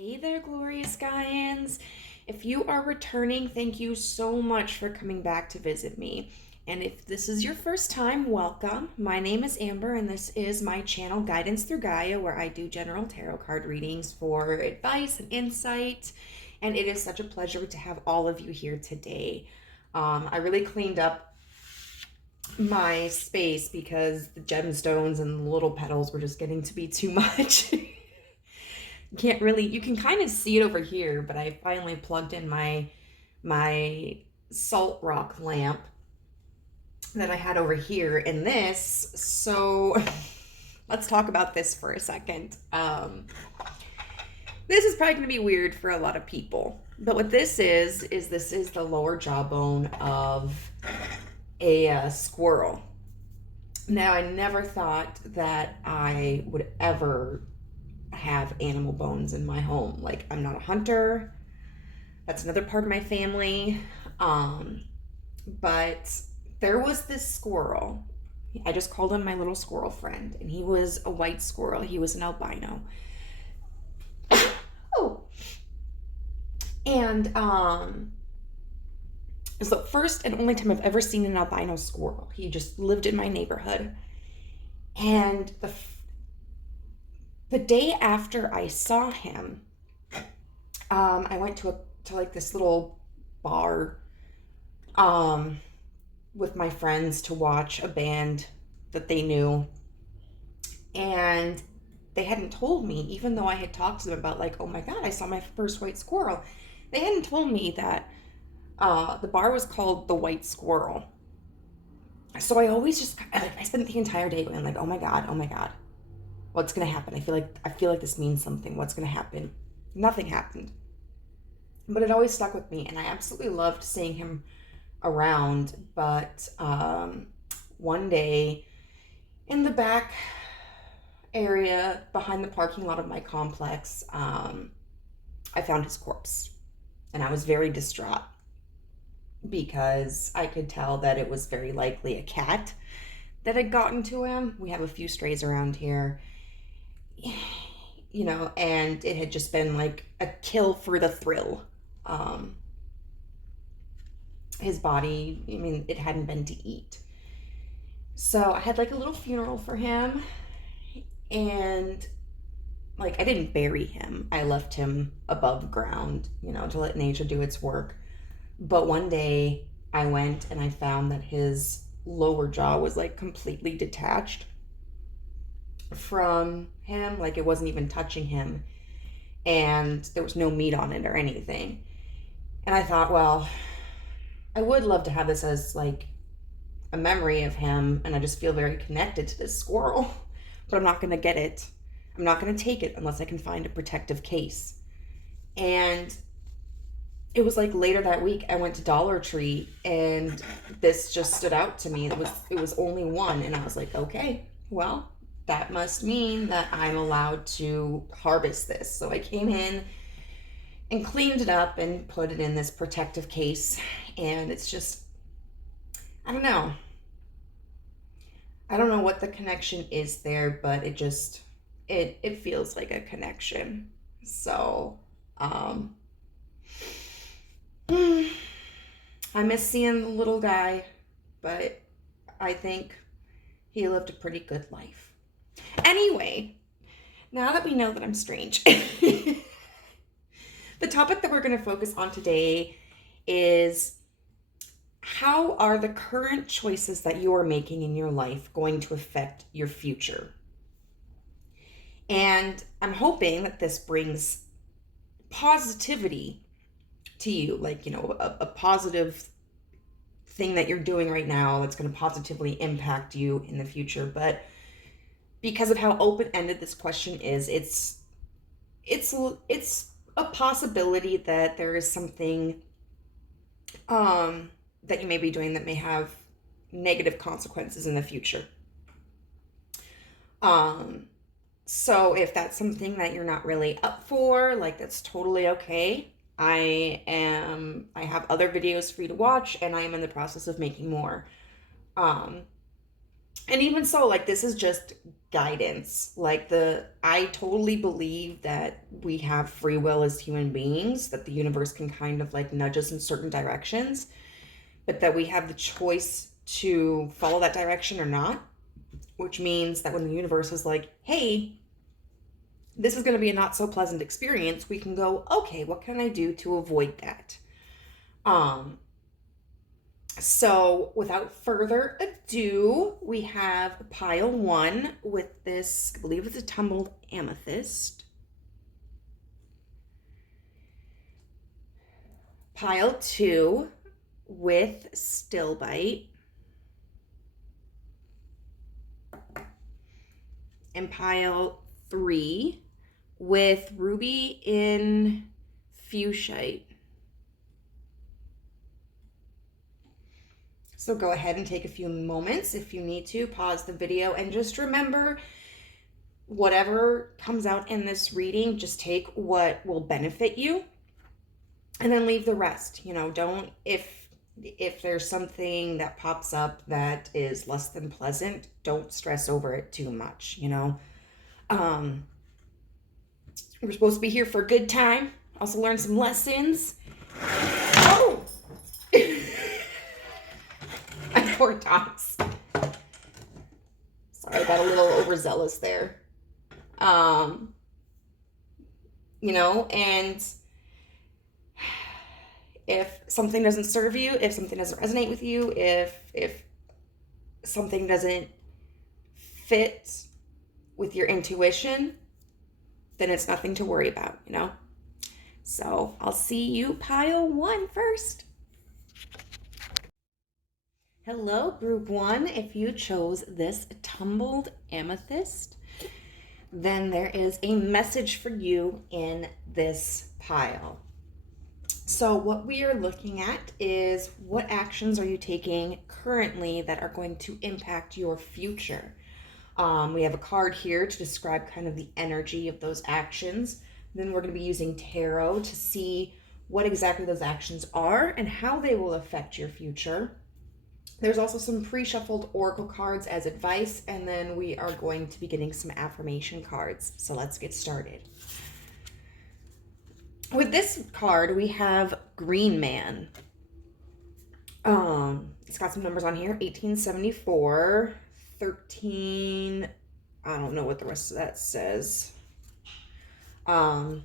Hey there, glorious Gaians. If you are returning, thank you so much for coming back to visit me. And if this is your first time, welcome. My name is Amber, and this is my channel, Guidance Through Gaia, where I do general tarot card readings for advice and insight. And it is such a pleasure to have all of you here today. I really cleaned up my space because the gemstones and the little petals were just getting to be too much. Can't really, you can kind of see it over here, but I finally plugged in my salt rock lamp that I had over here in this. So let's talk about this for a second. This is probably going to be weird for a lot of people, but what this is this is the lower jawbone of a squirrel. Now, I never thought that I would ever have animal bones in my home. Like, I'm not a hunter. That's another part of my family. But there was this squirrel. I just called him my little squirrel friend, and he was a white squirrel. He was an albino. Oh. And it was the first and only time I've ever seen an albino squirrel. He just lived in my neighborhood. And the day after I saw him, I went to like this little bar with my friends to watch a band that they knew, and they hadn't told me, even though I had talked to them about, like, oh my god, I saw my first white squirrel. They hadn't told me that the bar was called the White Squirrel. So I always just, I spent the entire day going like, oh my god, what's gonna happen? I feel like this means something. What's gonna happen? Nothing happened. But it always stuck with me, and I absolutely loved seeing him around. But one day, in the back area behind the parking lot of my complex, I found his corpse. And I was very distraught because I could tell that it was very likely a cat that had gotten to him. We have a few strays around here, you know, and it had just been like a kill for the thrill. His body, I mean, it hadn't been to eat. So I had like a little funeral for him, and like, I didn't bury him. I left him above ground, you know, to let nature do its work. But one day I went and I found that his lower jaw was like completely detached from him. Like, it wasn't even touching him, and there was no meat on it or anything. And I thought, well, I would love to have this as like a memory of him, and I just feel very connected to this squirrel, but I'm not going to get it. I'm not going to take it unless I can find a protective case. And it was like later that week I went to Dollar Tree, and this just stood out to me. It was only one, and I was like, okay, well, that must mean that I'm allowed to harvest this. So I came in and cleaned it up and put it in this protective case, and it's just, I don't know. I don't know what the connection is there, but it just, it feels like a connection. So, I miss seeing the little guy, but I think he lived a pretty good life. Anyway, now that we know that I'm strange, the topic that we're going to focus on today is, how are the current choices that you are making in your life going to affect your future? And I'm hoping that this brings positivity to you, like, you know, a positive thing that you're doing right now that's going to positively impact you in the future. But because of how open-ended this question is, it's a possibility that there is something that you may be doing that may have negative consequences in the future. So if that's something that you're not really up for, like, that's totally okay. I have other videos for you to watch, and I am in the process of making more. And even so, like, this is just guidance. Like, I totally believe that we have free will as human beings, that the universe can kind of like nudge us in certain directions, but that we have the choice to follow that direction or not, which means that when the universe is like, hey, this is going to be a not so pleasant experience, we can go, okay, what can I do to avoid that? So without further ado, we have pile 1 with this, I believe it's a tumbled amethyst. Pile 2 with stillbite. And pile 3 with ruby in fuchsite. So go ahead and take a few moments if you need to, pause the video, and just remember, whatever comes out in this reading, just take what will benefit you and then leave the rest. You know, don't, if there's something that pops up that is less than pleasant, don't stress over it too much, you know. We're supposed to be here for a good time, also learn some lessons. Oh! My poor dogs. Sorry, I got a little overzealous there. You know, and if something doesn't serve you, if something doesn't resonate with you, if something doesn't fit with your intuition, then it's nothing to worry about, you know? So I'll see you pile 1 first. Hello, group 1. If you chose this tumbled amethyst, then there is a message for you in this pile. So what we are looking at is, what actions are you taking currently that are going to impact your future? We have a card here to describe kind of the energy of those actions. Then we're going to be using tarot to see what exactly those actions are and how they will affect your future. There's also some pre-shuffled oracle cards as advice, and then we are going to be getting some affirmation cards. So let's get started. With this card, we have Green Man. It's got some numbers on here. 1874, 13. I don't know what the rest of that says. But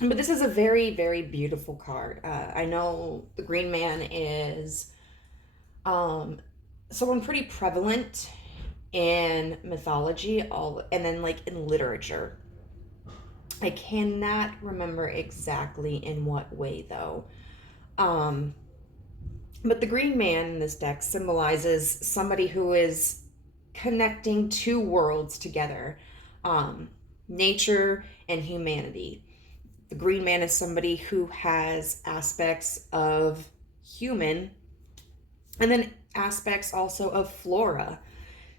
this is a very, very beautiful card. I know the Green Man is someone pretty prevalent in mythology, and then like in literature. I cannot remember exactly in what way though. But the Green Man in this deck symbolizes somebody who is connecting two worlds together, nature and humanity. The Green Man is somebody who has aspects of human and then aspects also of flora.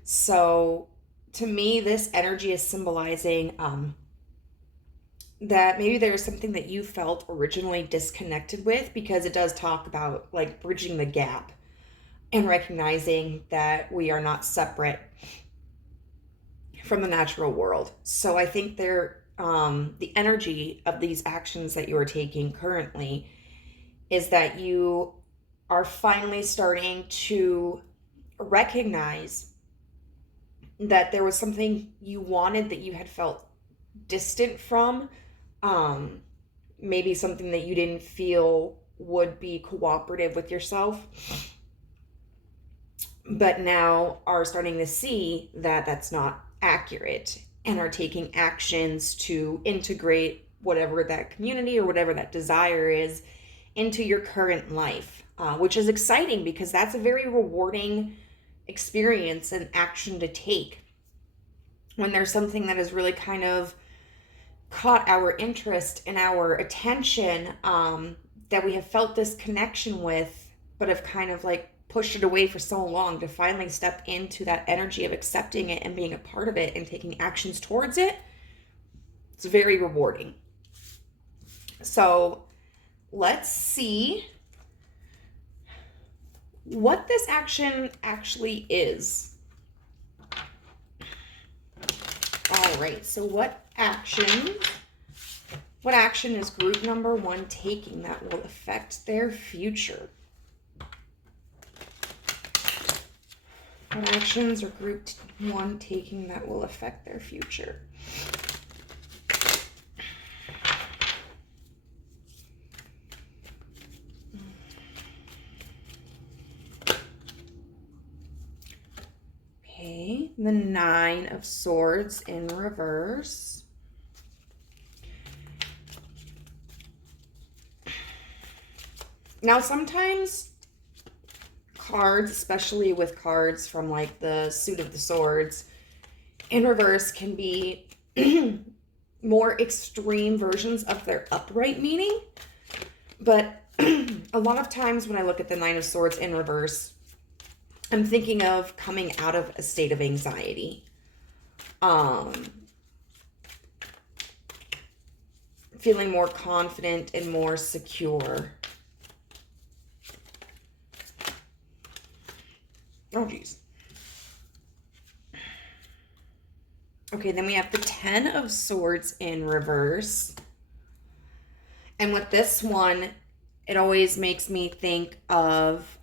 So to me, this energy is symbolizing that maybe there's something that you felt originally disconnected with, because it does talk about like bridging the gap and recognizing that we are not separate from the natural world. So I think the energy of these actions that you are taking currently is that you are finally starting to recognize that there was something you wanted that you had felt distant from, maybe something that you didn't feel would be cooperative with yourself, but now are starting to see that that's not accurate and are taking actions to integrate whatever that community or whatever that desire is into your current life, which is exciting because that's a very rewarding experience and action to take when there's something that has really kind of caught our interest and our attention, that we have felt this connection with, but have kind of like pushed it away for so long, to finally step into that energy of accepting it and being a part of it and taking actions towards it. It's very rewarding. So let's see what this action actually is. All right, so what action is group number 1 taking that will affect their future? What actions are group 1 taking that will affect their future? Okay, the 9 of Swords in reverse. Now, sometimes cards, especially with cards from like the Suit of the Swords in reverse, can be more extreme versions of their upright meaning. But a lot of times when I look at the 9 of Swords in reverse, I'm thinking of coming out of a state of anxiety. Feeling more confident and more secure. Oh, geez. Okay, then we have the 10 of Swords in reverse. And with this one, it always makes me think of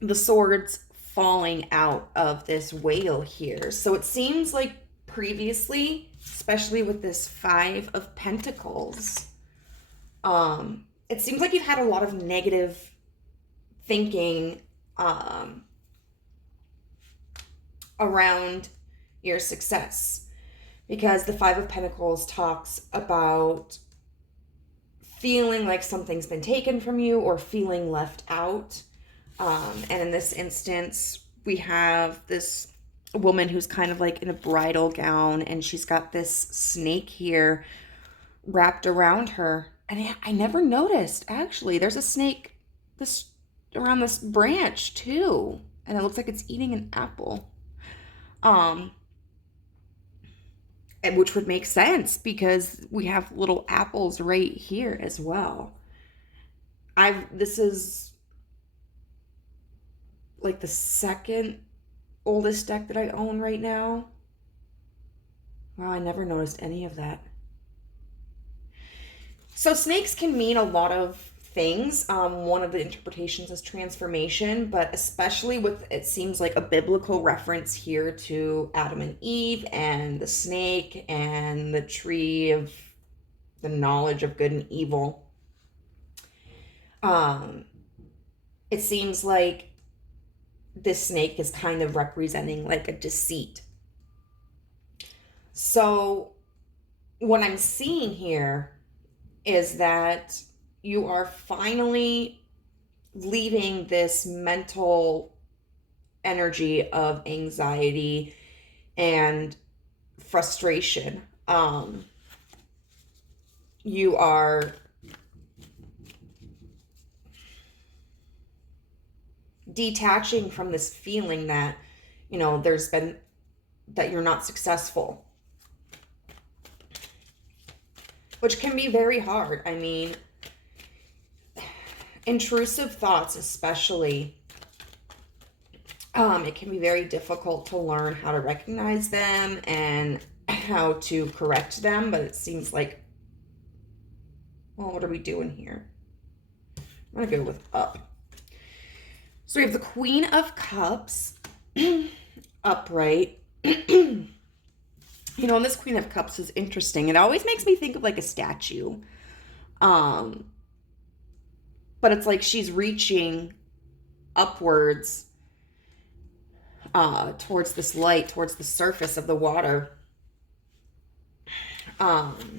the swords falling out of this whale here. So it seems like previously, especially with this 5 of Pentacles, it seems like you've had a lot of negative thinking around your success, because the 5 of Pentacles talks about feeling like something's been taken from you or feeling left out. And in this instance, we have this woman who's kind of like in a bridal gown, and she's got this snake here wrapped around her. And I never noticed, actually, there's a snake around this branch too, and it looks like it's eating an apple. Which would make sense because we have little apples right here as well. This is like the second oldest deck that I own right now. Wow, I never noticed any of that. So snakes can mean a lot of things. One of the interpretations is transformation, but especially with, it seems like a biblical reference here to Adam and Eve and the snake and the tree of the knowledge of good and evil. It seems like this snake is kind of representing like a deceit. So what I'm seeing here is that you are finally leaving this mental energy of anxiety and frustration. You are detaching from this feeling that, you know, that you're not successful, which can be very hard. I mean, intrusive thoughts especially, it can be very difficult to learn how to recognize them and how to correct them, but it seems like, well, what are we doing here? I'm gonna go with up. So we have the Queen of Cups upright. You know, and this Queen of Cups is interesting. It always makes me think of like a statue. But it's like she's reaching upwards towards this light, towards the surface of the water. You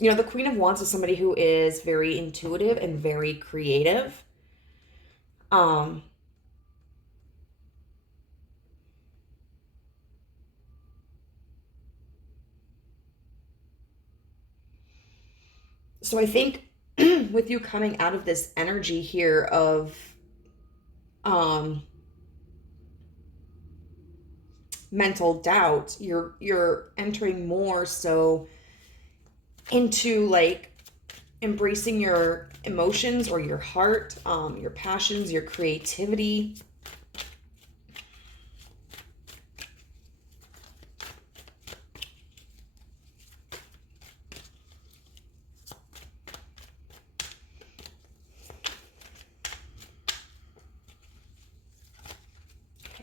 know, the Queen of Wands is somebody who is very intuitive and very creative. So I think with you coming out of this energy here of mental doubt, you're entering more so into like embracing your emotions or your heart, your passions, your creativity.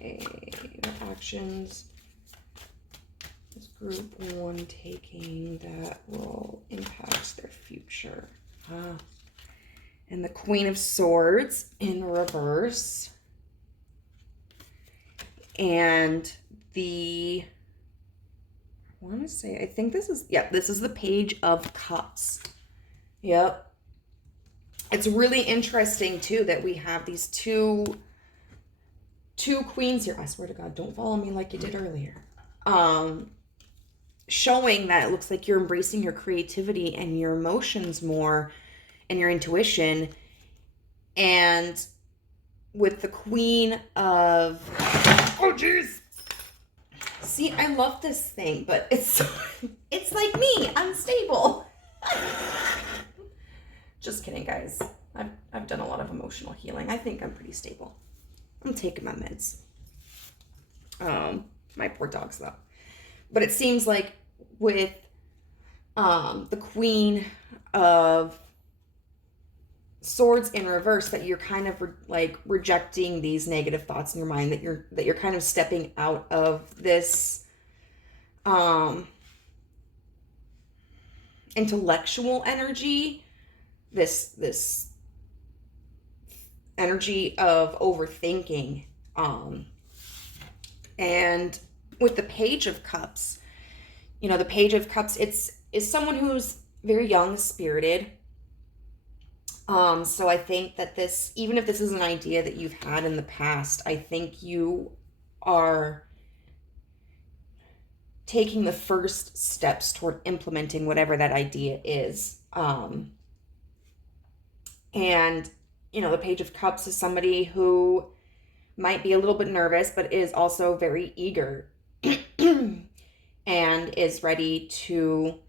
Okay, what actions is group 1 taking that will impact their future? And the Queen of Swords in reverse. And the, I want to say, I think this is, yeah, this is the Page of Cups. Yep. It's really interesting, too, that we have these two queens here. I swear to God, don't follow me like you did earlier. Showing that it looks like you're embracing your creativity and your emotions more and your intuition. And with the Queen of... Oh, jeez! See, I love this thing, but it's like me, unstable. Just kidding, guys. I've done a lot of emotional healing. I think I'm pretty stable. I'm taking my meds. My poor dogs, though. But it seems like with the Queen of Swords in reverse, that you're kind of like rejecting these negative thoughts in your mind, that you're kind of stepping out of this intellectual energy, this energy of overthinking. And with the Page of Cups, you know, the Page of Cups, is someone who's very young spirited. So I think that this, even if this is an idea that you've had in the past, I think you are taking the first steps toward implementing whatever that idea is. And, you know, the Page of Cups is somebody who might be a little bit nervous, but is also very eager and is ready to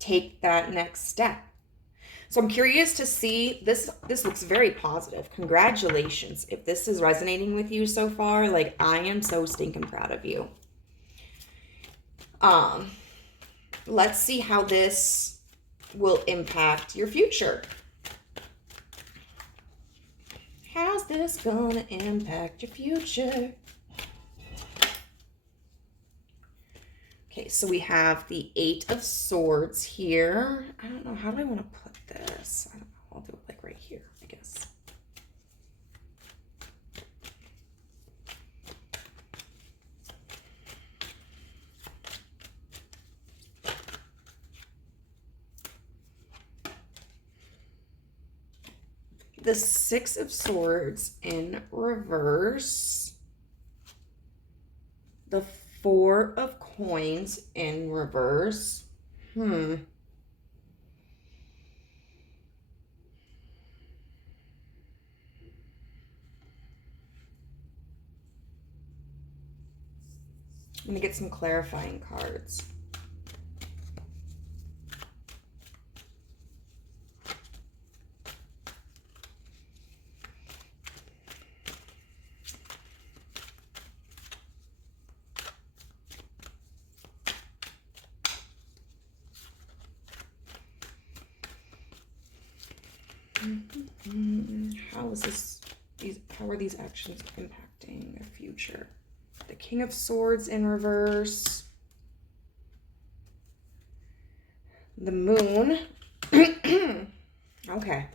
take that next step. So I'm curious to see, this looks very positive. Congratulations. If this is resonating with you so far, like, I am so stinking proud of you. Let's see how this will impact your future. How's this gonna impact your future? Okay, so we have the 8 of Swords here. I don't know, how do I want to put this? I don't know, I'll do it like right here, I guess. The 6 of Swords in reverse. The 4 of Coins in reverse. I'm going to get some clarifying cards. How are these actions impacting the future? The King of Swords in reverse. The Moon. Okay.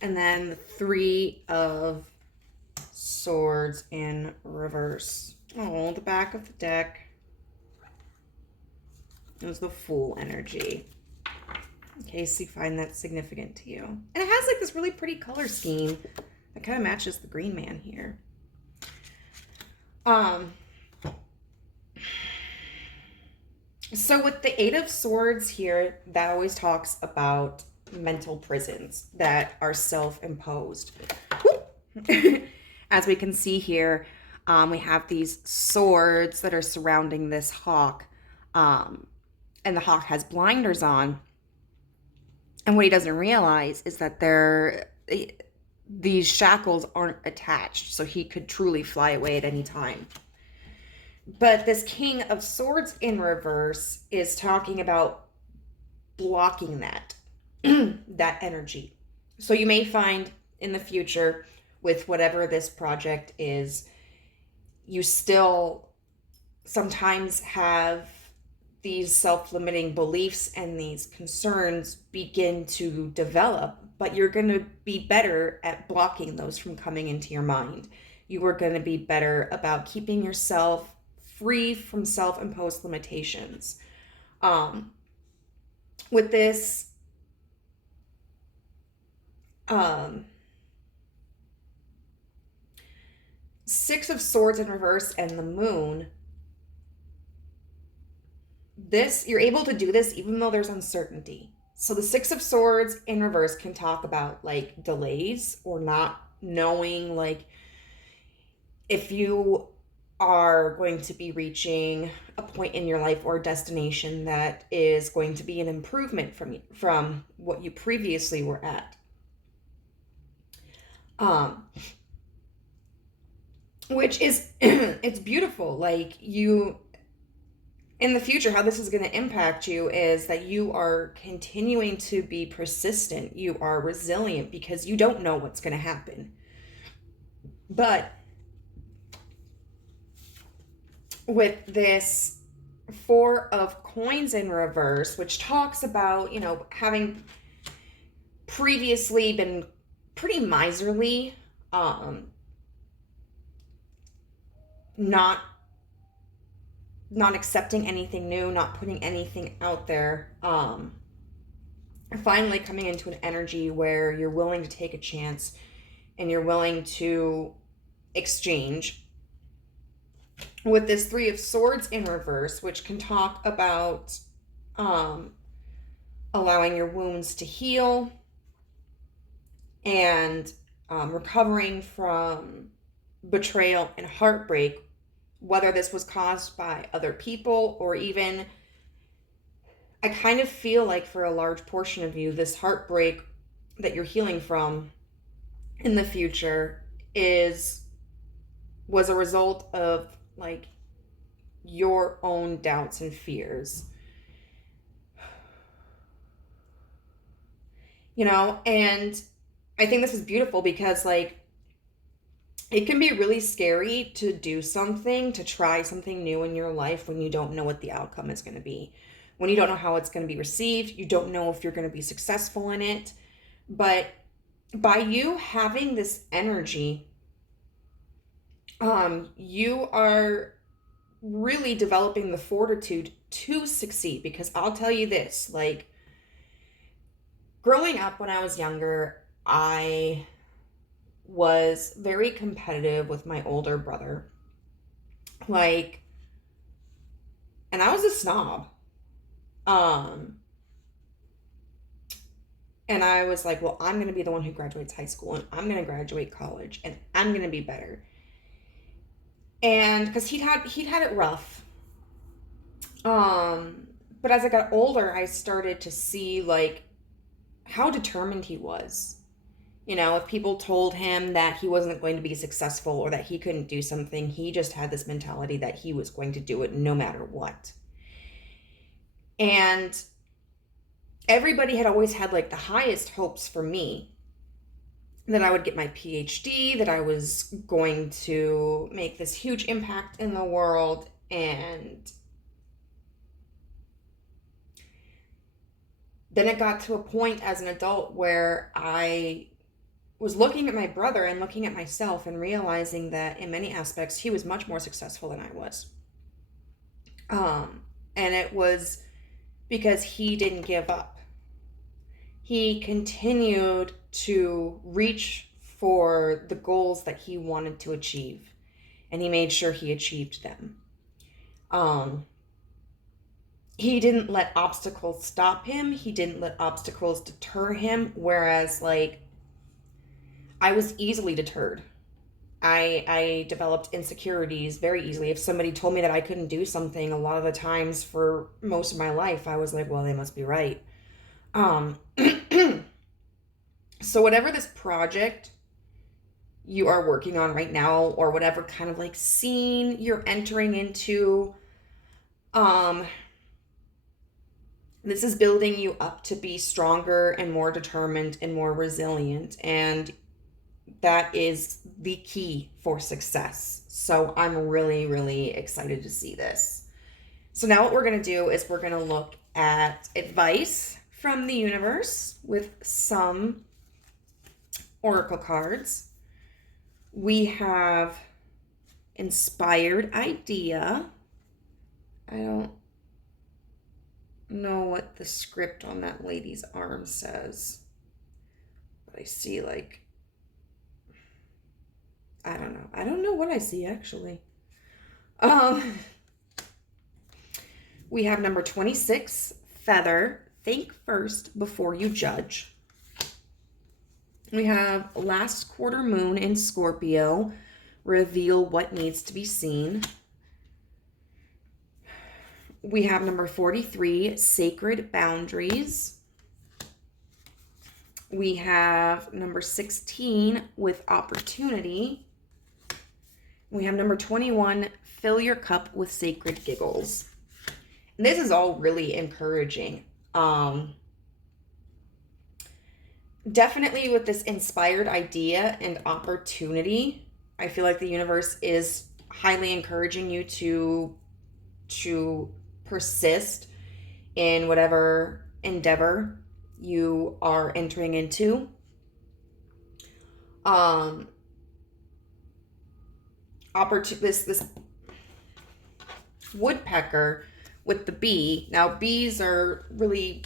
And then the 3 of Swords in reverse. Oh, the back of the deck. It was the Fool energy. In case you find that significant to you. And it has like this really pretty color scheme that kind of matches the Green Man here. So with the 8 of Swords here, that always talks about mental prisons that are self-imposed. As we can see here, we have these swords that are surrounding this hawk, and the hawk has blinders on. And what he doesn't realize is that these shackles aren't attached, so he could truly fly away at any time. But this King of Swords in reverse is talking about blocking that that energy. So you may find in the future with whatever this project is, you still sometimes have these self-limiting beliefs and these concerns begin to develop, but you're going to be better at blocking those from coming into your mind. You are going to be better about keeping yourself free from self-imposed limitations. With this Six of Swords in reverse and the Moon, you're able to do this even though there's uncertainty. So the Six of Swords in reverse can talk about like delays or not knowing, like if you are going to be reaching a point in your life or a destination that is going to be an improvement from what you previously were at. Which is, it's beautiful. Like you, in the future, how this is going to impact you is that you are continuing to be persistent. You are resilient because you don't know what's going to happen. But with this Four of Coins in reverse, which talks about, you know, having previously been pretty miserly, not accepting anything new, not putting anything out there, finally coming into an energy where you're willing to take a chance and you're willing to exchange. With this Three of Swords in reverse, which can talk about allowing your wounds to heal and recovering from betrayal and heartbreak, whether this was caused by other people or even, I kind of feel like for a large portion of you, this heartbreak that you're healing from in the future was a result of like your own doubts and fears. You know, and I think this is beautiful because like it can be really scary to do something, to try something new in your life when you don't know what the outcome is going to be. When you don't know how it's going to be received, you don't know if you're going to be successful in it. But by you having this energy, you are really developing the fortitude to succeed. Because I'll tell you this, like growing up when I was younger, I was very competitive with my older brother. Like, and I was a snob. And I was like, well, I'm going to be the one who graduates high school and I'm going to graduate college and I'm going to be better. And because he'd had it rough. But as I got older, I started to see like how determined he was. You know, if people told him that he wasn't going to be successful or that he couldn't do something, he just had this mentality that he was going to do it no matter what. And everybody had always had like the highest hopes for me, that I would get my PhD, that I was going to make this huge impact in the world. And then it got to a point as an adult where I was looking at my brother and looking at myself and realizing that in many aspects he was much more successful than I was. And it was because he didn't give up. He continued to reach for the goals that he wanted to achieve, and he made sure he achieved them. He didn't let obstacles stop him. He didn't let obstacles deter him, whereas like I was easily deterred. I developed insecurities very easily. If somebody told me that I couldn't do something, a lot of the times for most of my life, I was like, well, they must be right. So whatever this project you are working on right now, or whatever kind of like scene you're entering into. This is building you up to be stronger and more determined and more resilient, and that is the key for success. So I'm really, really excited to see this. So now what we're going to do is we're going to look at advice from the universe with some oracle cards. We have inspired idea. I don't know what the script on that lady's arm says, but I see like, I don't know what I see actually. We have number 26, feather, think first before you judge. We have last quarter moon in Scorpio, reveal what needs to be seen. We have number 43, sacred boundaries. We have number 16, with opportunity. We have number 21, fill your cup with sacred giggles. And this is all really encouraging. Definitely with this inspired idea and opportunity, I feel like the universe is highly encouraging you to persist in whatever endeavor you are entering into. This woodpecker with the bee. Now bees are really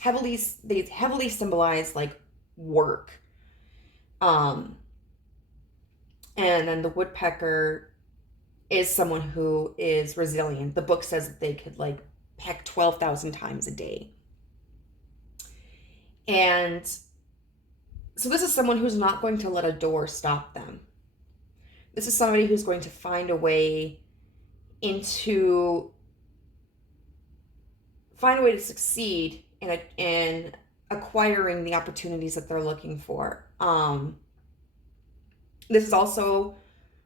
heavily symbolize like work. And then the woodpecker is someone who is resilient. The book says that they could like peck 12,000 times a day. And so this is someone who's not going to let a door stop them. This is somebody who's going to find a way to succeed in acquiring the opportunities that they're looking for. This is also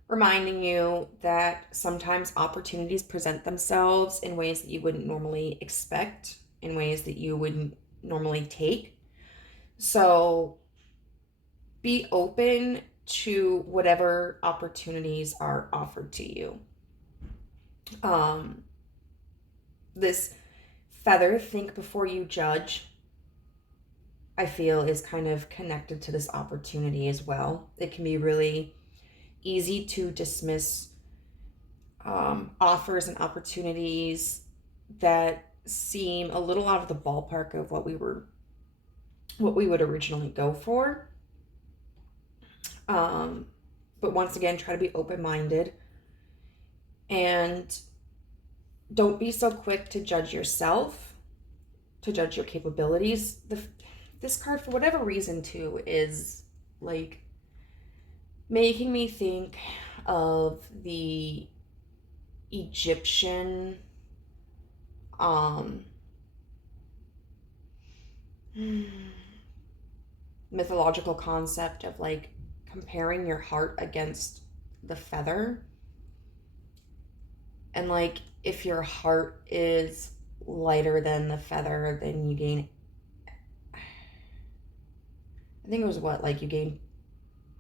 reminding you that sometimes opportunities present themselves in ways that you wouldn't normally expect, in ways that you wouldn't normally take. So be open to whatever opportunities are offered to you. This feather, think before you judge, I feel is kind of connected to this opportunity as well. It can be really easy to dismiss offers and opportunities that seem a little out of the ballpark of what we would originally go for. But once again, try to be open-minded and don't be so quick to judge yourself, to judge your capabilities. This card, for whatever reason, too, is like making me think of the Egyptian mythological concept of like comparing your heart against the feather. And like if your heart is lighter than the feather, then you gain, I think it was what, like you gain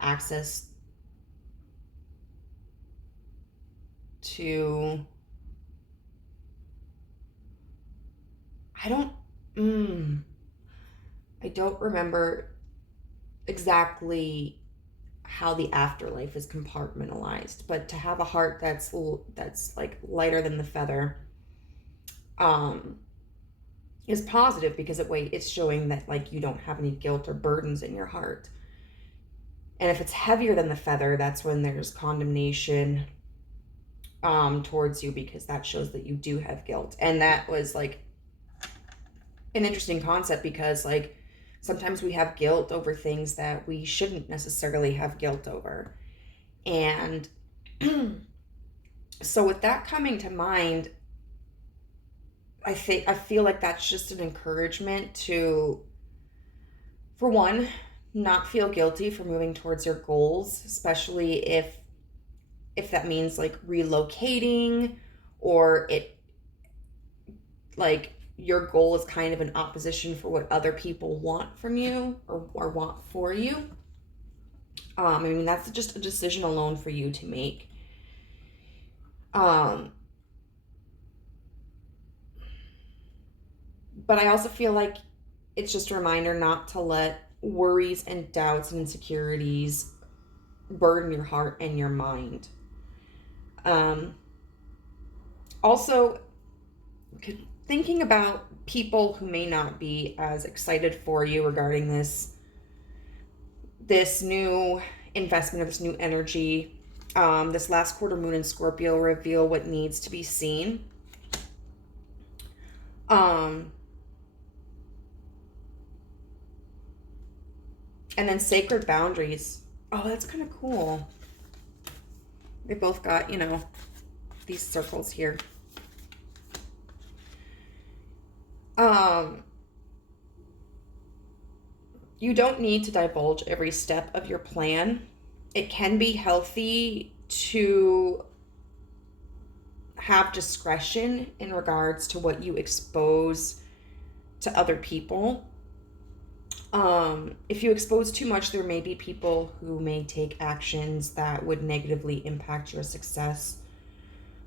access to, I don't remember exactly how the afterlife is compartmentalized, but to have a heart that's like lighter than the feather is positive, because it's showing that like you don't have any guilt or burdens in your heart. And if it's heavier than the feather, that's when there's condemnation towards you, because that shows that you do have guilt. And that was like an interesting concept, because like sometimes we have guilt over things that we shouldn't necessarily have guilt over. And so with that coming to mind, I feel like that's just an encouragement to, for one, not feel guilty for moving towards your goals, especially if that means like relocating, or it like your goal is kind of in opposition for what other people want from you or want for you. I mean, that's just a decision alone for you to make. But I also feel like it's just a reminder not to let worries and doubts and insecurities burden your heart and your mind. Also, thinking about people who may not be as excited for you regarding this new investment, of this new energy. This last quarter moon in Scorpio reveal what needs to be seen. And then sacred boundaries. Oh, that's kind of cool. They both got, these circles here. You don't need to divulge every step of your plan. It can be healthy to have discretion in regards to what you expose to other people. If you expose too much, there may be people who may take actions that would negatively impact your success.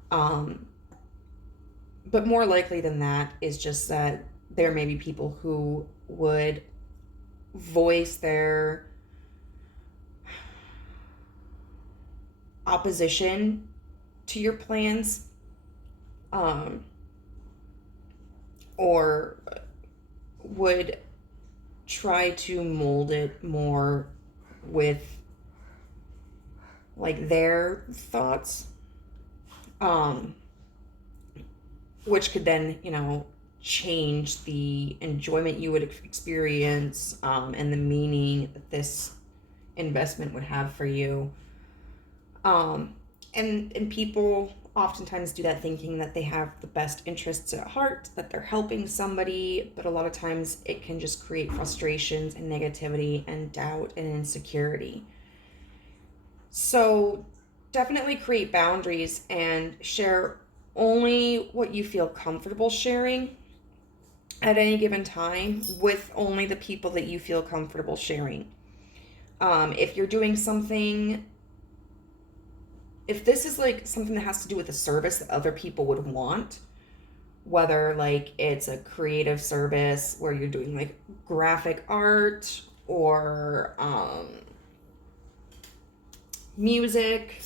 But more likely than that is just that there may be people who would voice their opposition to your plans, or would try to mold it more with like their thoughts, which could then, change the enjoyment you would experience, and the meaning that this investment would have for you. And people oftentimes do that thinking that they have the best interests at heart, that they're helping somebody, but a lot of times it can just create frustrations and negativity and doubt and insecurity. So definitely create boundaries and share only what you feel comfortable sharing at any given time with only the people that you feel comfortable sharing. If you're doing something, if this is like something that has to do with a service that other people would want, whether like it's a creative service where you're doing like graphic art or music,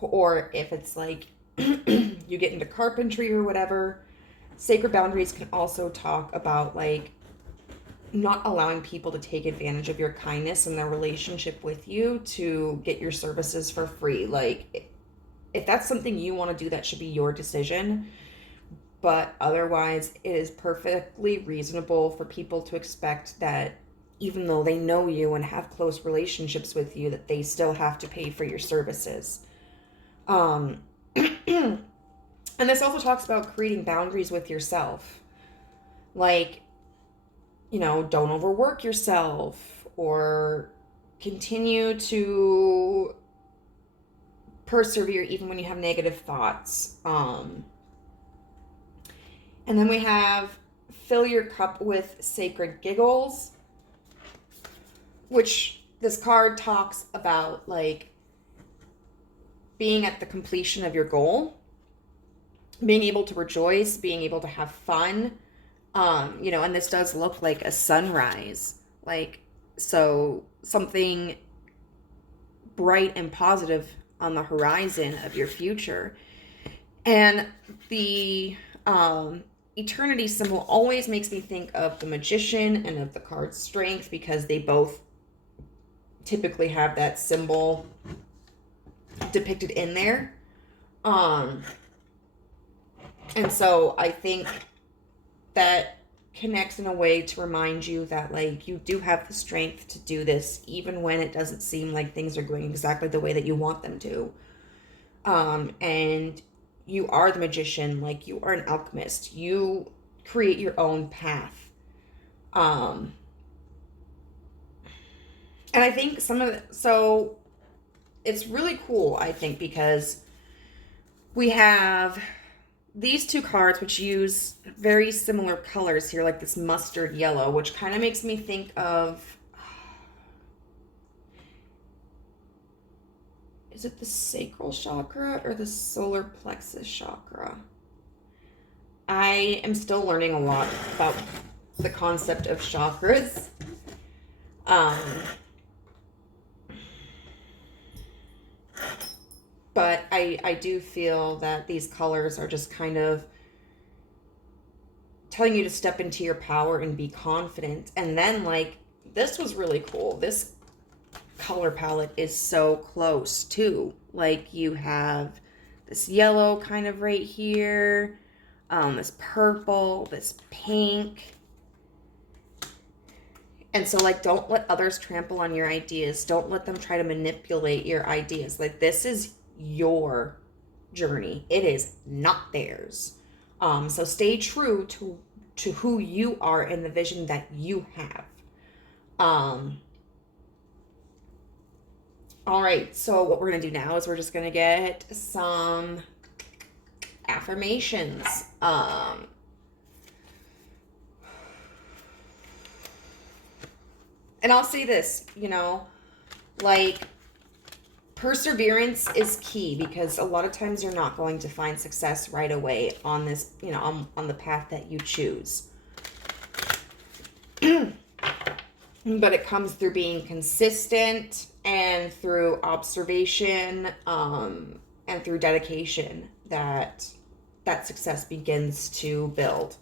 or if it's like you get into carpentry or whatever, sacred boundaries can also talk about like not allowing people to take advantage of your kindness and their relationship with you to get your services for free. Like, if that's something you want to do, that should be your decision. But otherwise, it is perfectly reasonable for people to expect that even though they know you and have close relationships with you, that they still have to pay for your services. And this also talks about creating boundaries with yourself. Like, don't overwork yourself, or continue to persevere even when you have negative thoughts. And then we have fill your cup with sacred giggles, which this card talks about like being at the completion of your goal, being able to rejoice, being able to have fun. And this does look like a sunrise, like, so something bright and positive on the horizon of your future. And the eternity symbol always makes me think of the Magician and of the card Strength, because they both typically have that symbol depicted in there. And so I think that connects in a way to remind you that like you do have the strength to do this even when it doesn't seem like things are going exactly the way that you want them to. And you are the magician, like you are an alchemist. You create your own path. And I think so it's really cool, I think, because we have these two cards which use very similar colors here, like this mustard yellow, which kind of makes me think of, is it the sacral chakra or the solar plexus chakra? I am still learning a lot about the concept of chakras. But I do feel that these colors are just kind of telling you to step into your power and be confident. And then, like, this was really cool. This color palette is so close, too. Like, you have this yellow kind of right here, this purple, this pink. And so, like, don't let others trample on your ideas. Don't let them try to manipulate your ideas. Like, this is your journey. It is not theirs. So stay true to who you are and the vision that you have. All right, so what we're going to do now is we're just going to get some affirmations. And I'll say this, like, perseverance is key, because a lot of times you're not going to find success right away on this, on the path that you choose. But it comes through being consistent and through observation, and through dedication that success begins to build.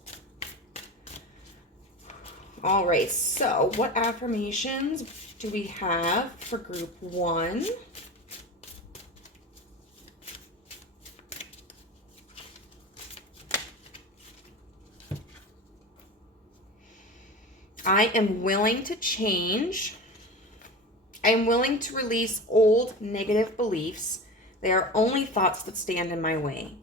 All right, so what affirmations do we have for group 1? I am willing to change. I am willing to release old negative beliefs. They are only thoughts that stand in my way.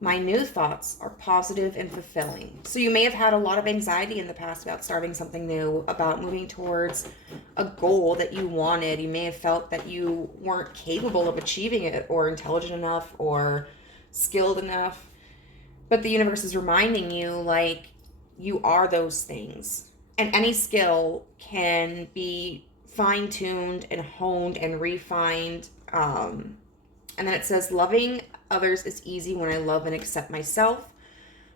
My new thoughts are positive and fulfilling. So you may have had a lot of anxiety in the past about starting something new, about moving towards a goal that you wanted. You may have felt that you weren't capable of achieving it, or intelligent enough, or skilled enough. But the universe is reminding you, like, you are those things. And any skill can be fine-tuned and honed and refined. And then it says, loving others is easy when I love and accept myself.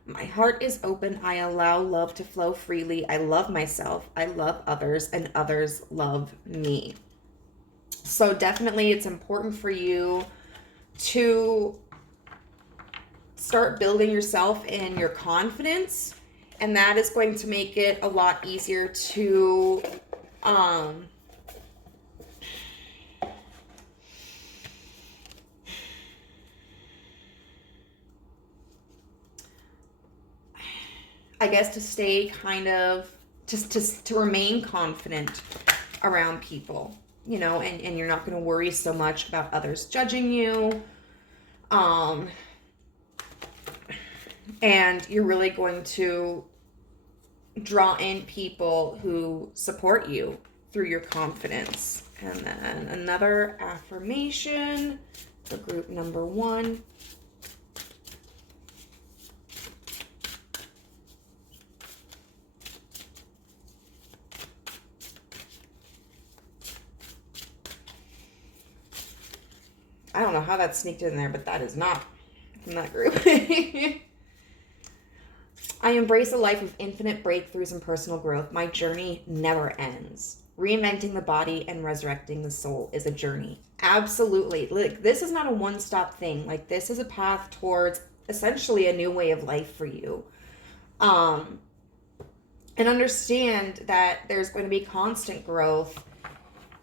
My heart is open. I allow love to flow freely. I love myself. I love others, and others love me. So definitely it's important for you to start building yourself and your confidence. And that is going to make it a lot easier to I guess to stay kind of, just to remain confident around people, and you're not going to worry so much about others judging you. And you're really going to draw in people who support you through your confidence. And then another affirmation for group number 1. I don't know how that sneaked in there, but that is not from that group. I embrace a life of infinite breakthroughs and personal growth. My journey never ends. Reinventing the body and resurrecting the soul is a journey. Absolutely. Like, this is not a one-stop thing. Like, this is a path towards essentially a new way of life for you. And understand that there's going to be constant growth,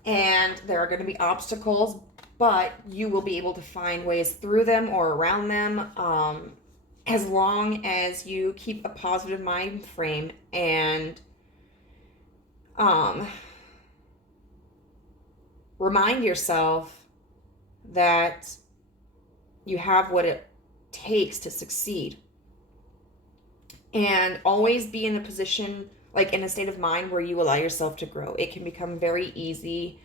and there are going to be obstacles, but you will be able to find ways through them or around them, as long as you keep a positive mind frame and remind yourself that you have what it takes to succeed. And always be in a position, like in a state of mind where you allow yourself to grow. It can become very easy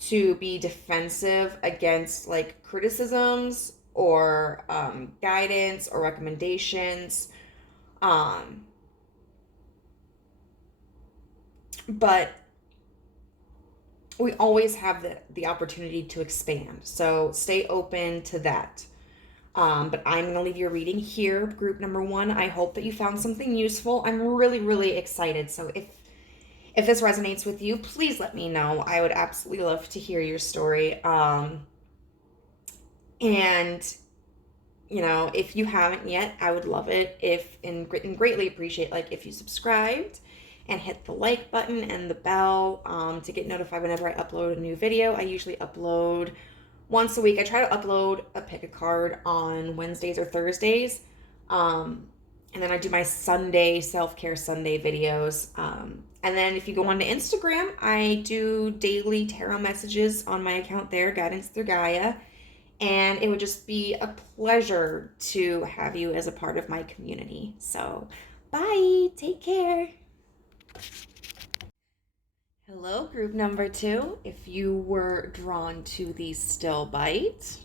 to be defensive against like criticisms or guidance or recommendations. But we always have the opportunity to expand. So stay open to that. But I'm going to leave your reading here, group number 1. I hope that you found something useful. I'm really, really excited. So if this resonates with you, please let me know. I would absolutely love to hear your story. And you know, if you haven't yet, I would love it and greatly appreciate like if you subscribed and hit the like button and the bell to get notified whenever I upload a new video. I usually upload once a week. I try to upload a pick a card on Wednesdays or Thursdays. And then I do my Sunday self-care Sunday videos. And then if you go onto Instagram, I do daily tarot messages on my account there, Guidance Through Gaia. And it would just be a pleasure to have you as a part of my community. So, bye. Take care. Hello, group number 2. If you were drawn to the still bite,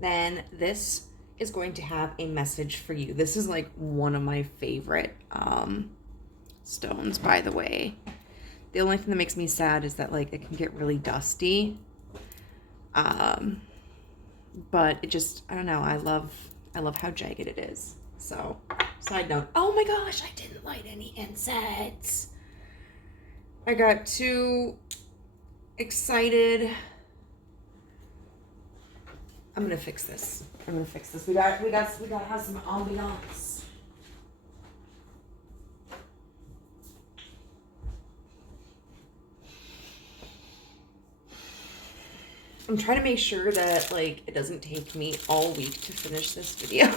then this is going to have a message for you. This is like one of my favorite stones, by the way. The only thing that makes me sad is that like it can get really dusty. But it just, I don't know, I love how jagged it is. So, side note, oh my gosh, I didn't light any incense. I got too excited. I'm gonna fix this. We gotta have some ambiance. I'm trying to make sure that like it doesn't take me all week to finish this video.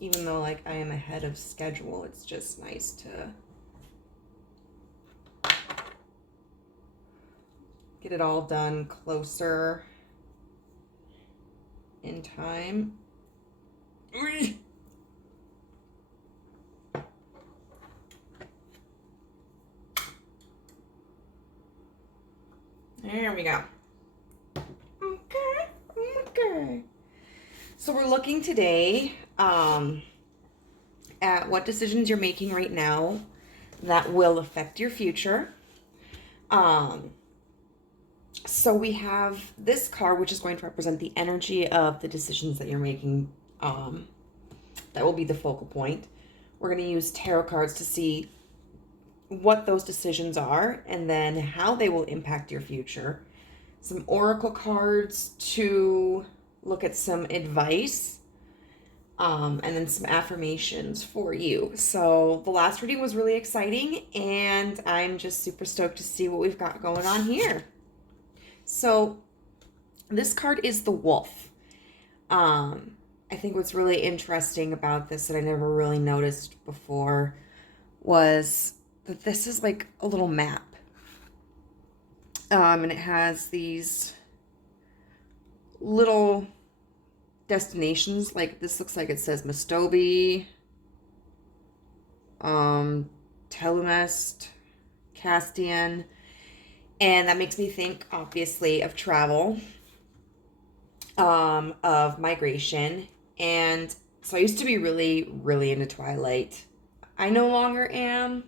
Even though like I am ahead of schedule, it's just nice to get it all done closer in time. There we go. Okay. So we're looking today at what decisions you're making right now that will affect your future. So we have this card, which is going to represent the energy of the decisions that you're making. That will be the focal point. We're going to use tarot cards to see what those decisions are and then how they will impact your future. Some oracle cards to look at some advice, and then some affirmations for you. So the last reading was really exciting, and I'm just super stoked to see what we've got going on here. So this card is the Wolf. I think what's really interesting about this that I never really noticed before was that this is like a little map. And it has these little destinations. Like this looks like it says Mustobi, Telumest, Castian. And that makes me think, obviously, of travel, of migration. And so I used to be really, really into Twilight. I no longer am.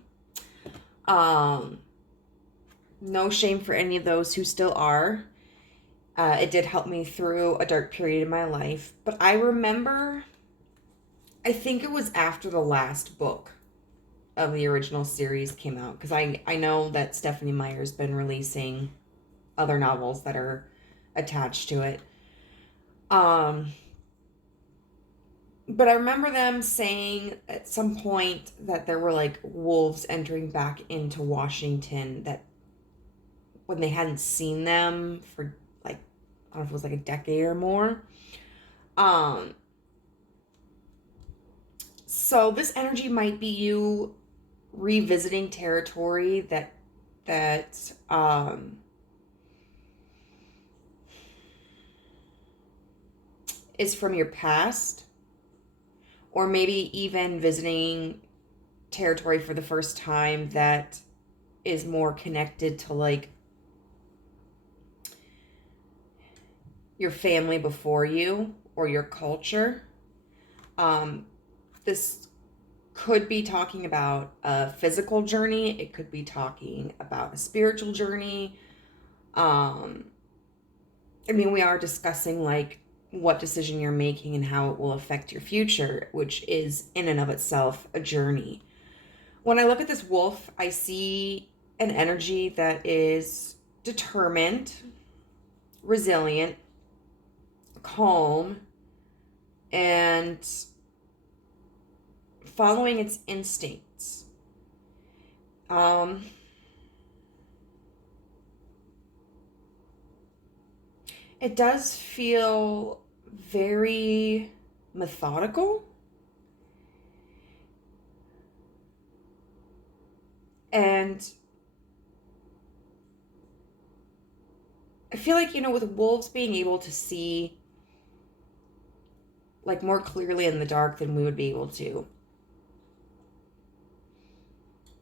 No shame for any of those who still are. It did help me through a dark period in my life. But I remember, I think it was after the last book of the original series came out. Because I know that Stephanie Meyer's been releasing other novels that are attached to it. But I remember them saying at some point that there were like wolves entering back into Washington that when they hadn't seen them for like, I don't know if it was like a decade or more. So this energy might be you revisiting territory that is from your past, or maybe even visiting territory for the first time that is more connected to like your family before you or your culture. This could be talking about a physical journey. It could be talking about a spiritual journey. I mean, we are discussing like what decision you're making and how it will affect your future, which is in and of itself a journey. When I look at this wolf, I see an energy that is determined, resilient, calm, and following its instincts. It does feel very methodical. And I feel like, with wolves being able to see like more clearly in the dark than we would be able to,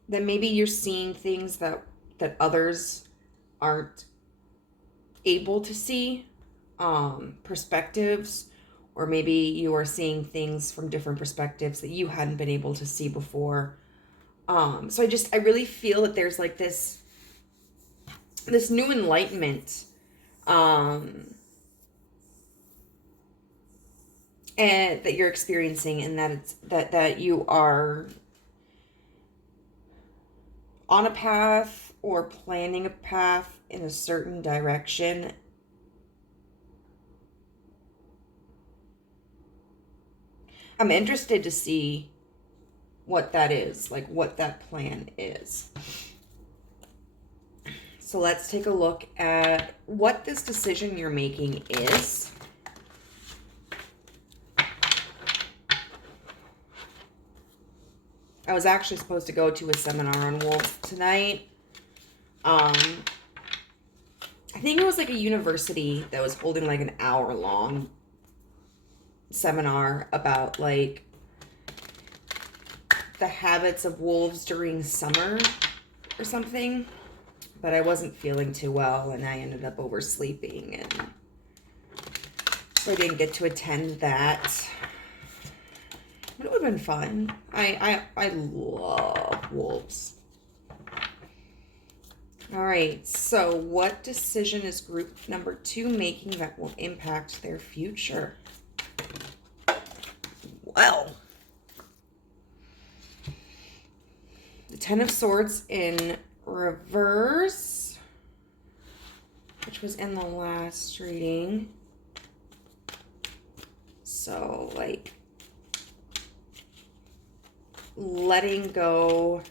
then maybe you're seeing things that others aren't able to see, perspectives, or maybe you are seeing things from different perspectives that you hadn't been able to see before. So I really feel that there's like this new enlightenment, and that you're experiencing, and that it's that you are on a path or planning a path in a certain direction. I'm interested to see what that is, like what that plan is. So let's take a look at what this decision you're making is. I was actually supposed to go to a seminar on wolves tonight. I think it was like a university that was holding like an hour-long seminar about like the habits of wolves during summer or something. But I wasn't feeling too well, and I ended up oversleeping, and so I didn't get to attend that. But it would have been fun. I love wolves. All right, so what decision is group number 2 making that will impact their future? Well, the Ten of Swords in reverse, which was in the last reading. So, like, letting go.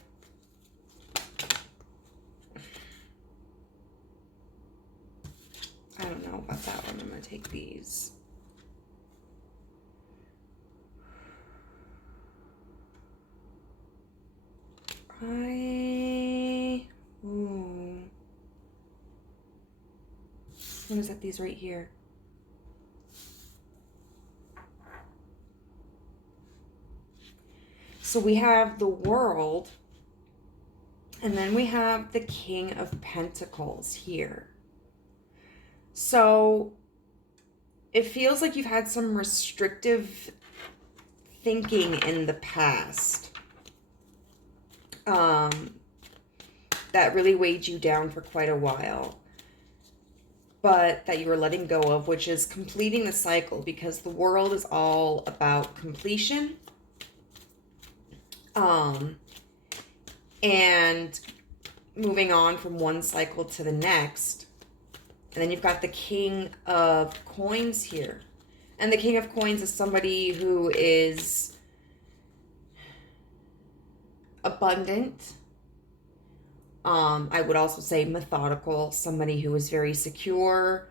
I don't know about that one. I'm going to take these. What is that? These right here. So we have the World, and then we have the King of Pentacles here. So it feels like you've had some restrictive thinking in the past, that really weighed you down for quite a while, but that you were letting go of, which is completing the cycle, because the World is all about completion, and moving on from one cycle to the next. And then you've got the King of Coins here. And the King of Coins is somebody who is abundant. I would also say methodical, somebody who is very secure,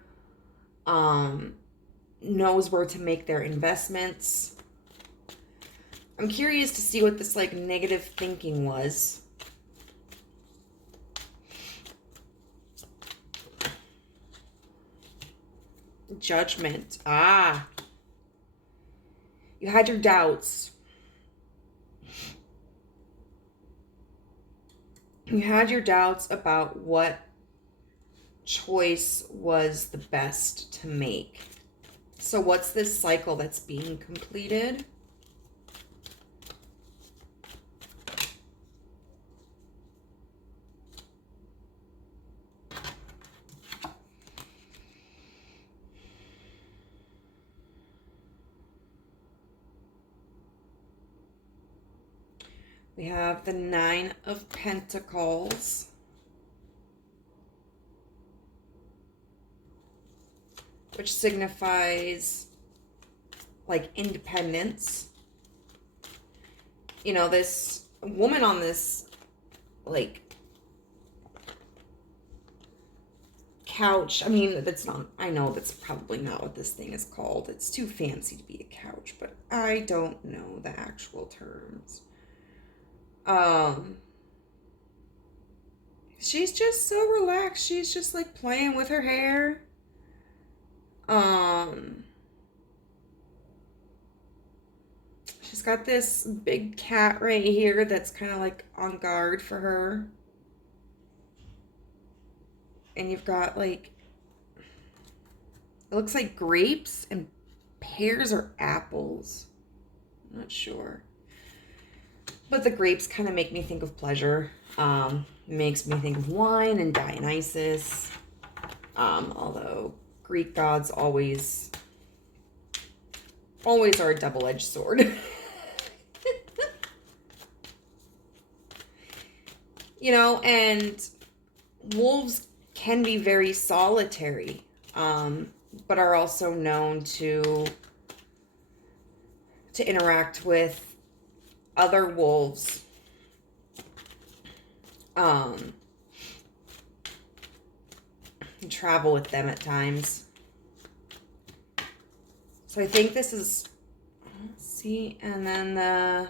knows where to make their investments. I'm curious to see what this like negative thinking was. Judgment. You had your doubts. You had your doubts about what choice was the best to make. So what's this cycle that's being completed? We have the Nine of Pentacles. Which signifies like independence. You know, this woman on this like couch. I mean, that's not, I know that's probably not what this thing is called. It's too fancy to be a couch, but I don't know the actual terms. She's just so relaxed. She's just like playing with her hair. She's got this big cat right here that's kind of like on guard for her. And you've got like, it looks like grapes and pears or apples. I'm not sure. But the grapes kind of make me think of pleasure. Makes me think of wine and Dionysus. Although Greek gods always are a double-edged sword. You know, and wolves can be very solitary, but are also known to interact with other wolves. Travel with them at times. So I think this is, let's see, and then the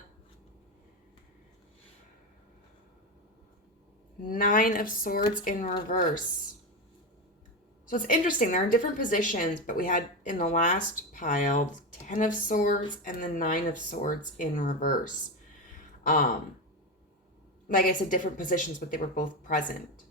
Nine of Swords in reverse. So it's interesting. They're in different positions, but we had in the last pile, 10 of Swords and the 9 of Swords in reverse. Like I said, different positions, but they were both present.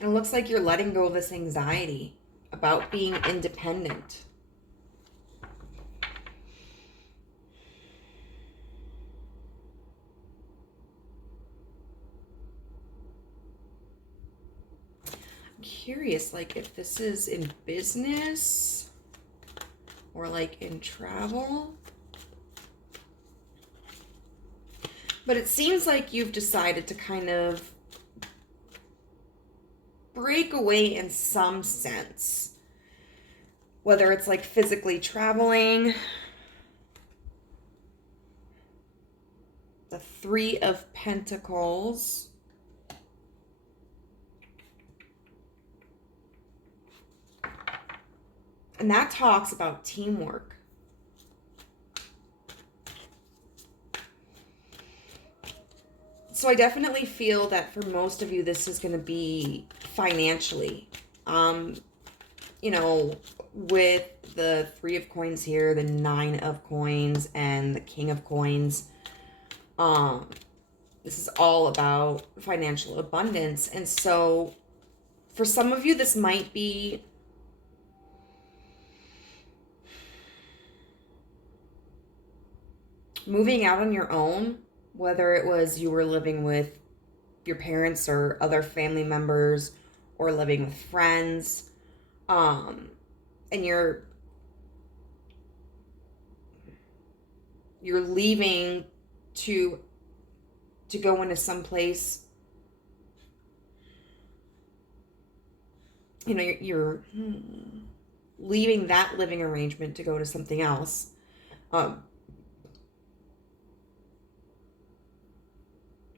And it looks like you're letting go of this anxiety about being independent. I'm curious, like, if this is in business or like in travel. But it seems like you've decided to kind of break away in some sense. Whether it's like physically traveling. The Three of Pentacles. And that talks about teamwork. So I definitely feel that for most of you, this is going to be financially. You know, with the Three of Coins here, the Nine of Coins, and the King of Coins. This is all about financial abundance. And so for some of you, this might be moving out on your own, whether it was you were living with your parents or other family members or living with friends, and you're leaving to go into some place, you know, you're leaving that living arrangement to go to something else.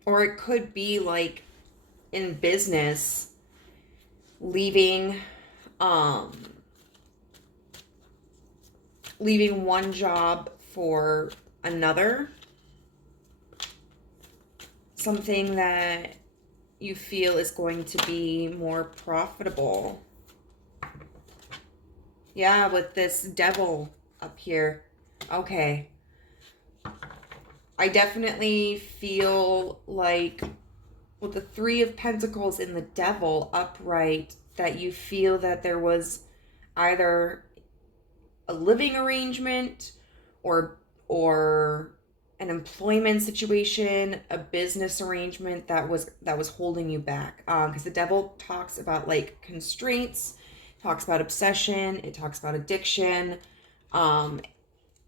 Or it could be like in business, leaving one job for another. Something that you feel is going to be more profitable. Yeah, with this devil up here. Okay. I definitely feel like with the Three of Pentacles and the devil upright, that you feel that there was either a living arrangement or or an employment situation, a business arrangement that was holding you back. Because the devil talks about like constraints, talks about obsession, it talks about addiction. And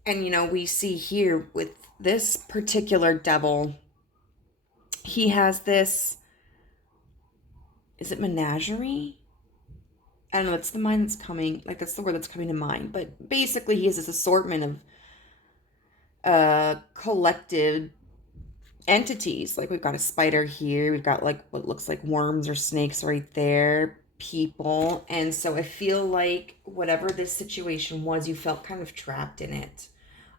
you know, we see here with this particular devil, he has this, is it menagerie? I don't know, it's the mind that's coming, like that's the word that's coming to mind. But basically he has this assortment of collective entities. Like we've got a spider here, we've got like what looks like worms or snakes right there, people. And so I feel like whatever this situation was, you felt kind of trapped in it.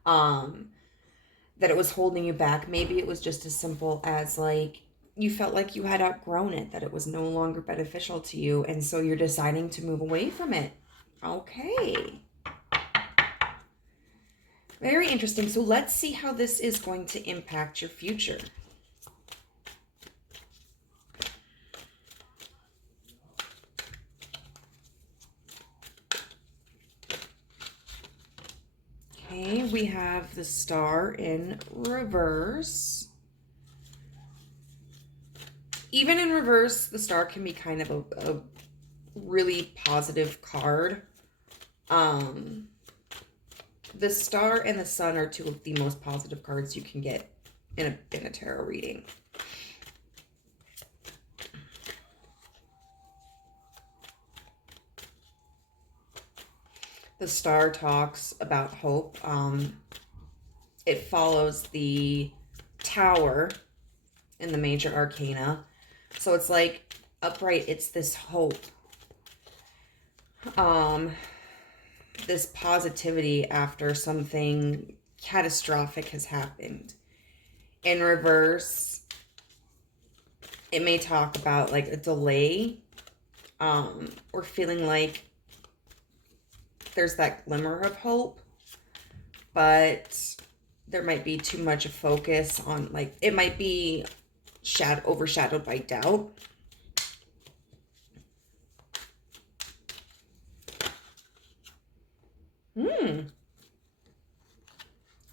That it was holding you back. Maybe it was just as simple as like you felt like you had outgrown it, that it was no longer beneficial to you, and so you're deciding to move away from it. Okay. Very interesting. So let's see how this is going to impact your future. Okay, we have the Star in reverse. Even in reverse, the Star can be kind of a really positive card. The Star and the Sun are two of the most positive cards you can get in a tarot reading. The Star talks about hope. It follows the Tower in the major arcana. So it's like upright, it's this hope. This positivity after something catastrophic has happened. In reverse, it may talk about like a delay, or feeling like there's that glimmer of hope, but there might be too much of focus on, like, it might be overshadowed by doubt.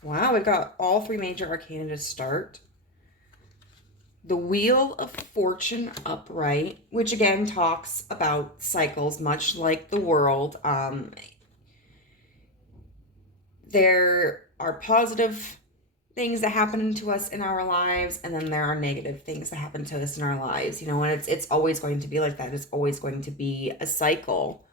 Wow, we've got all three major arcana to start. The Wheel of Fortune upright, which again talks about cycles, much like the world. There are positive things that happen to us in our lives, and then there are negative things that happen to us in our lives, you know, and it's always going to be like that. It's always going to be a cycle.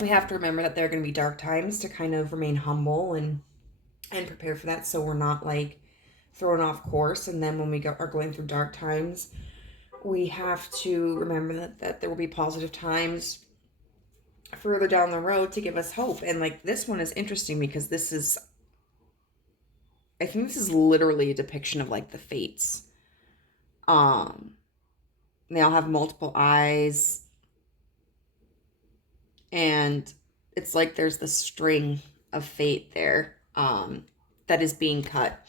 We have to remember that there are going to be dark times to kind of remain humble and prepare for that, so we're not like thrown off course. And then when we are going through dark times, we have to remember that there will be positive times further down the road to give us hope. And like this one is interesting because I think this is literally a depiction of like the fates. They all have multiple eyes, and it's like there's the string of fate there, that is being cut.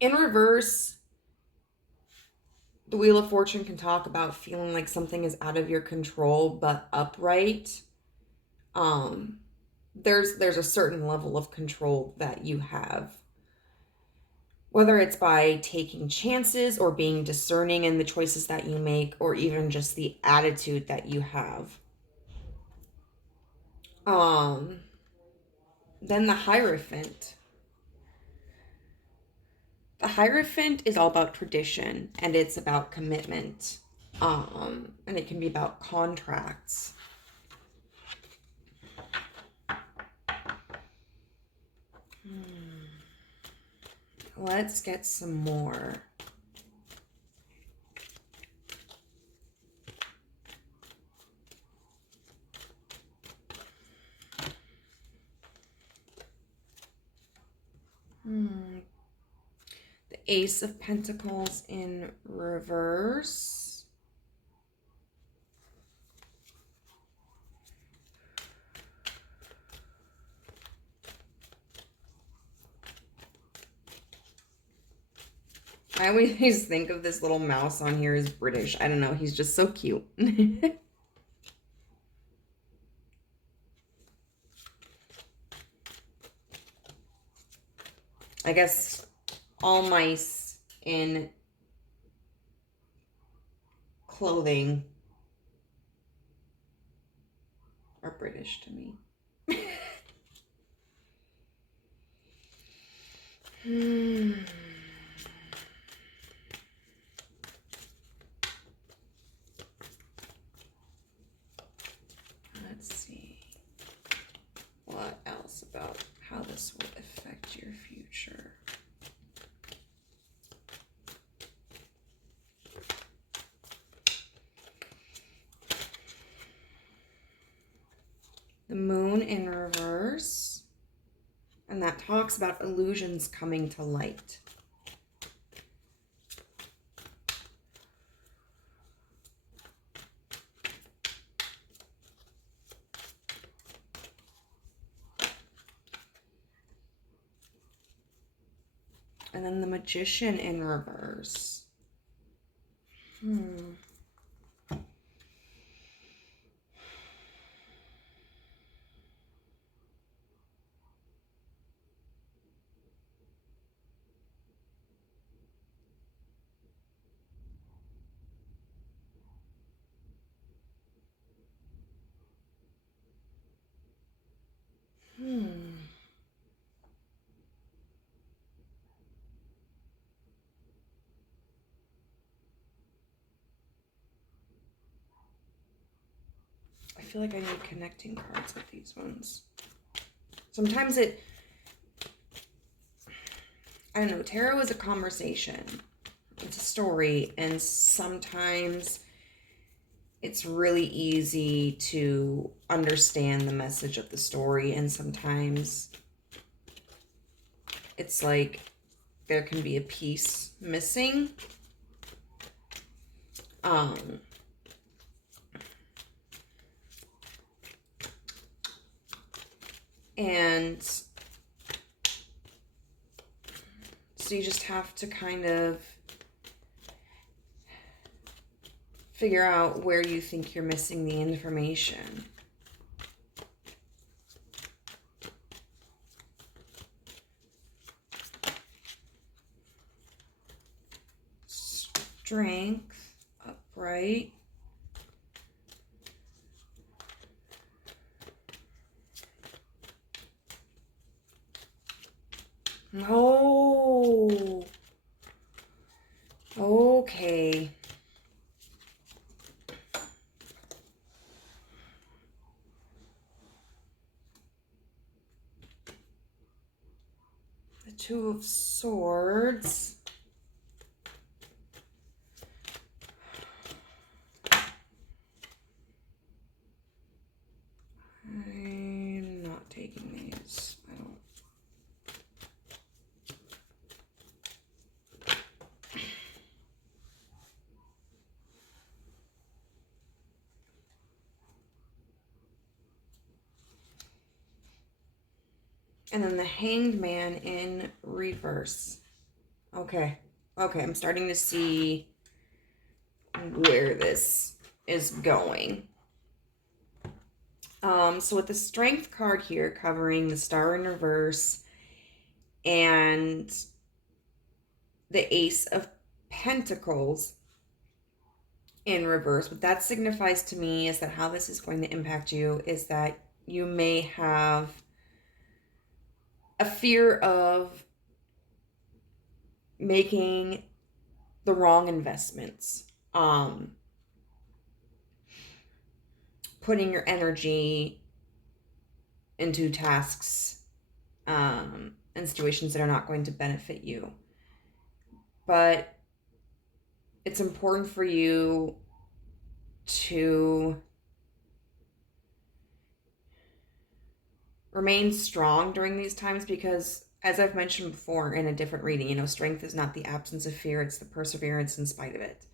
In reverse, the Wheel of Fortune can talk about feeling like something is out of your control, but upright, there's a certain level of control that you have. Whether it's by taking chances or being discerning in the choices that you make, or even just the attitude that you have. Then the Hierophant. The Hierophant is all about tradition, and it's about commitment. And it can be about contracts. Let's get some more. The Ace of Pentacles in reverse. I always think of this little mouse on here as British. I don't know. He's just so cute. I guess all mice in clothing are British to me. Let's see. What else about how this will affect your future? The moon in reverse. And that talks about illusions coming to light. And then the Magician in reverse. I feel like I need connecting cards with these ones. Sometimes I don't know, tarot is a conversation. It's a story, and sometimes it's really easy to understand the message of the story, and sometimes it's like there can be a piece missing. And so you just have to kind of figure out where you think you're missing the information. Strength, upright. Oh, okay. The Two of Swords. I'm not taking these. I don't. And then the Hanged Man in reverse. Okay. Okay, I'm starting to see where this is going. So with the Strength card here covering the Star in reverse and the Ace of Pentacles in reverse, what that signifies to me is that how this is going to impact you is that you may have a fear of making the wrong investments, putting your energy into tasks and situations that are not going to benefit you. But it's important for you to remain strong during these times, because as I've mentioned before in a different reading, strength is not the absence of fear, it's the perseverance in spite of it.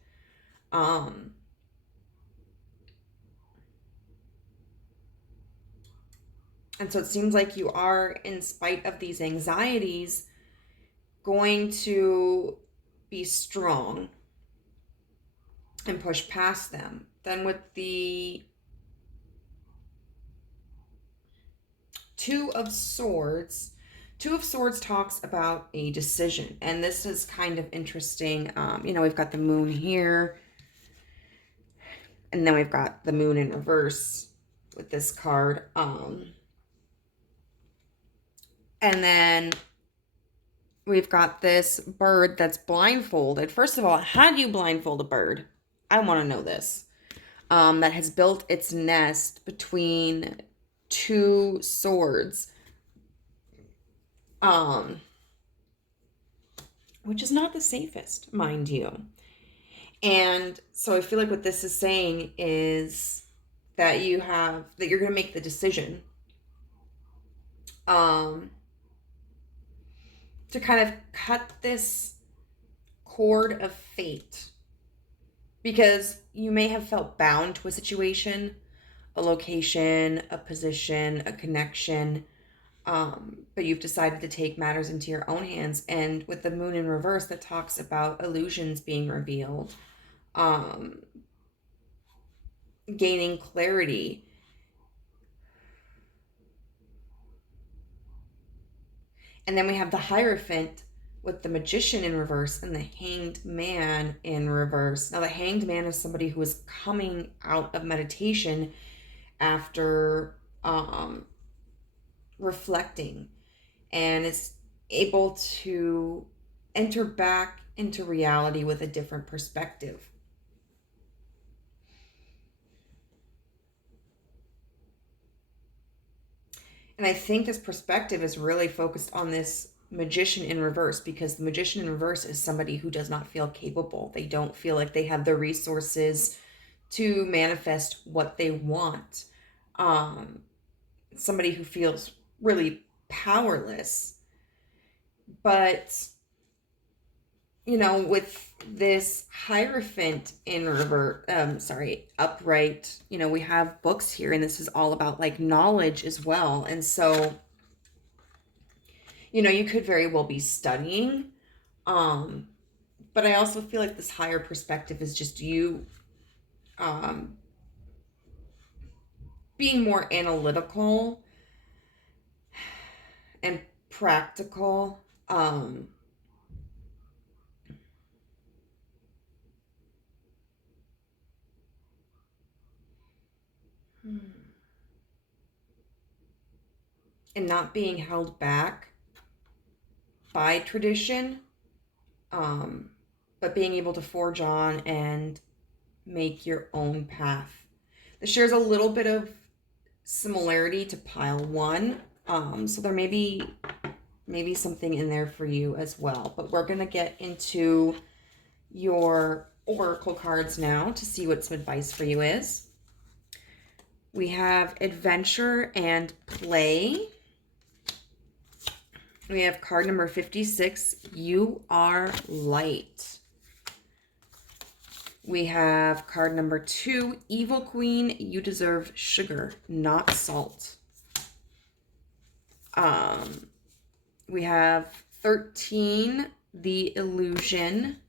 And so it seems like you are, in spite of these anxieties, going to be strong and push past them. Then with the Two of Swords, Two of Swords talks about a decision. And this is kind of interesting. We've got the moon here. And then we've got the moon in reverse with this card. And then we've got this bird that's blindfolded. First of all, how do you blindfold a bird? I want to know this. That has built its nest between two swords. Which is not the safest, mind you. And so I feel like what this is saying is that you're going to make the decision to kind of cut this cord of fate, because you may have felt bound to a situation, a location, a position, a connection, but you've decided to take matters into your own hands. And with the moon in reverse, that talks about illusions being revealed, gaining clarity. And then we have the Hierophant with the Magician in reverse and the Hanged Man in reverse. Now, the Hanged Man is somebody who is coming out of meditation after reflecting and is able to enter back into reality with a different perspective. And I think this perspective is really focused on this Magician in reverse, because the Magician in reverse is somebody who does not feel capable. They don't feel like they have the resources to manifest what they want. Somebody who feels really powerless. But, with this Hierophant in upright, we have books here, and this is all about like knowledge as well. And so, you could very well be studying. But I also feel like this higher perspective is just you being more analytical and practical. And not being held back by tradition, but being able to forge on and make your own path. This shares a little bit of similarity to pile one, so there may be something in there for you as well. But we're going to get into your oracle cards now to see what some advice for you is. We have adventure and play. We have card number 56, you are light. We have card number 2, Evil Queen, you deserve sugar, not salt. We have 13, the illusion.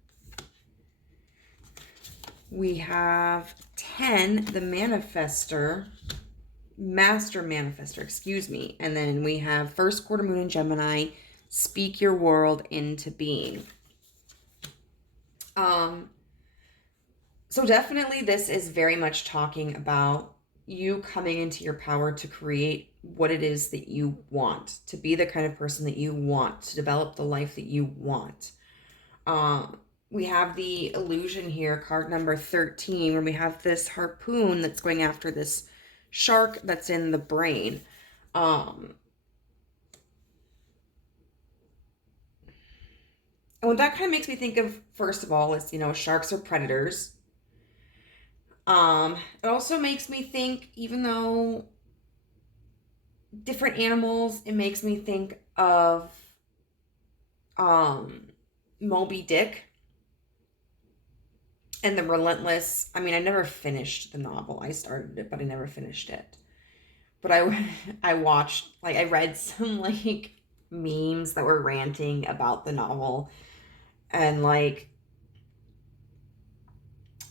We have 10, the master manifester, excuse me. And then we have first quarter moon in Gemini, speak your world into being. So definitely this is very much talking about you coming into your power to create what it is that you want, to be the kind of person that you want, to develop the life that you want. We have the illusion here, card number 13, where we have this harpoon that's going after this shark that's in the brain. And what that kind of makes me think of, first of all, is, sharks are predators. It also makes me think, even though different animals, it makes me think of Moby Dick and the relentless, I mean, I never finished the novel. I started it, but I never finished it. But I watched, like, I read some, like, memes that were ranting about the novel, and, like,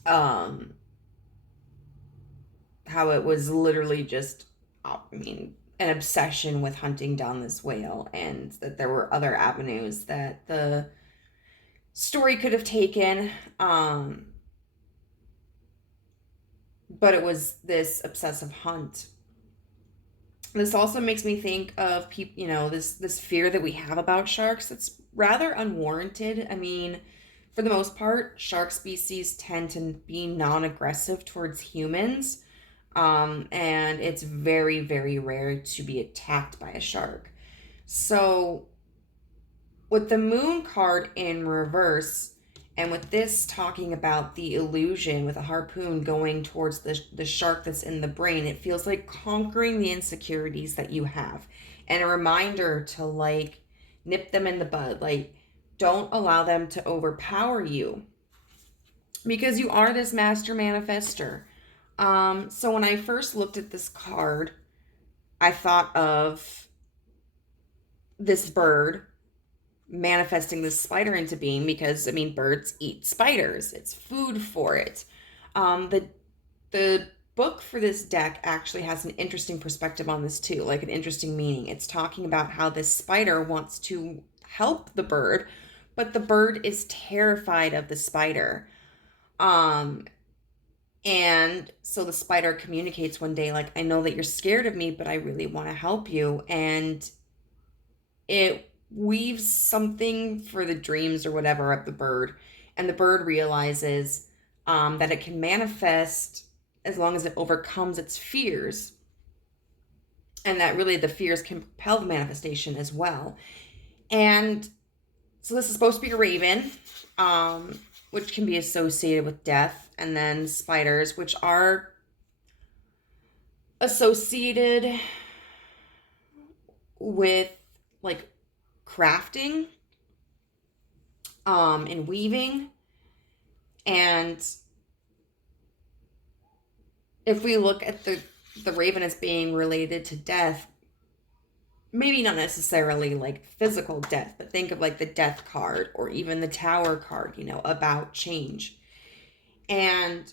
um, how it was literally just, I mean, an obsession with hunting down this whale, and that there were other avenues that the story could have taken. But it was this obsessive hunt. This also makes me think of people, this fear that we have about sharks that's rather unwarranted. I mean, for the most part, shark species tend to be non-aggressive towards humans. And it's very, very rare to be attacked by a shark. So, with the moon card in reverse, and with this talking about the illusion with a harpoon going towards the shark that's in the brain, it feels like conquering the insecurities that you have. And a reminder to, like, nip them in the bud. Like, don't allow them to overpower you. Because you are this master manifester. So when I first looked at this card, I thought of this bird manifesting this spider into being, because I mean, birds eat spiders. It's food for it. The book for this deck actually has an interesting perspective on this too, like an interesting meaning. It's talking about how this spider wants to help the bird, but the bird is terrified of the spider. And so the spider communicates one day, like, I know that you're scared of me, but I really want to help you. And it weaves something for the dreams or whatever of the bird. And the bird realizes that it can manifest as long as it overcomes its fears. And that really the fears can propel the manifestation as well. And so this is supposed to be a raven, which can be associated with death. And then spiders, which are associated with, like, crafting, and weaving. And if we look at the raven as being related to death, maybe not necessarily like physical death, but think of like the death card or even the tower card, about change. And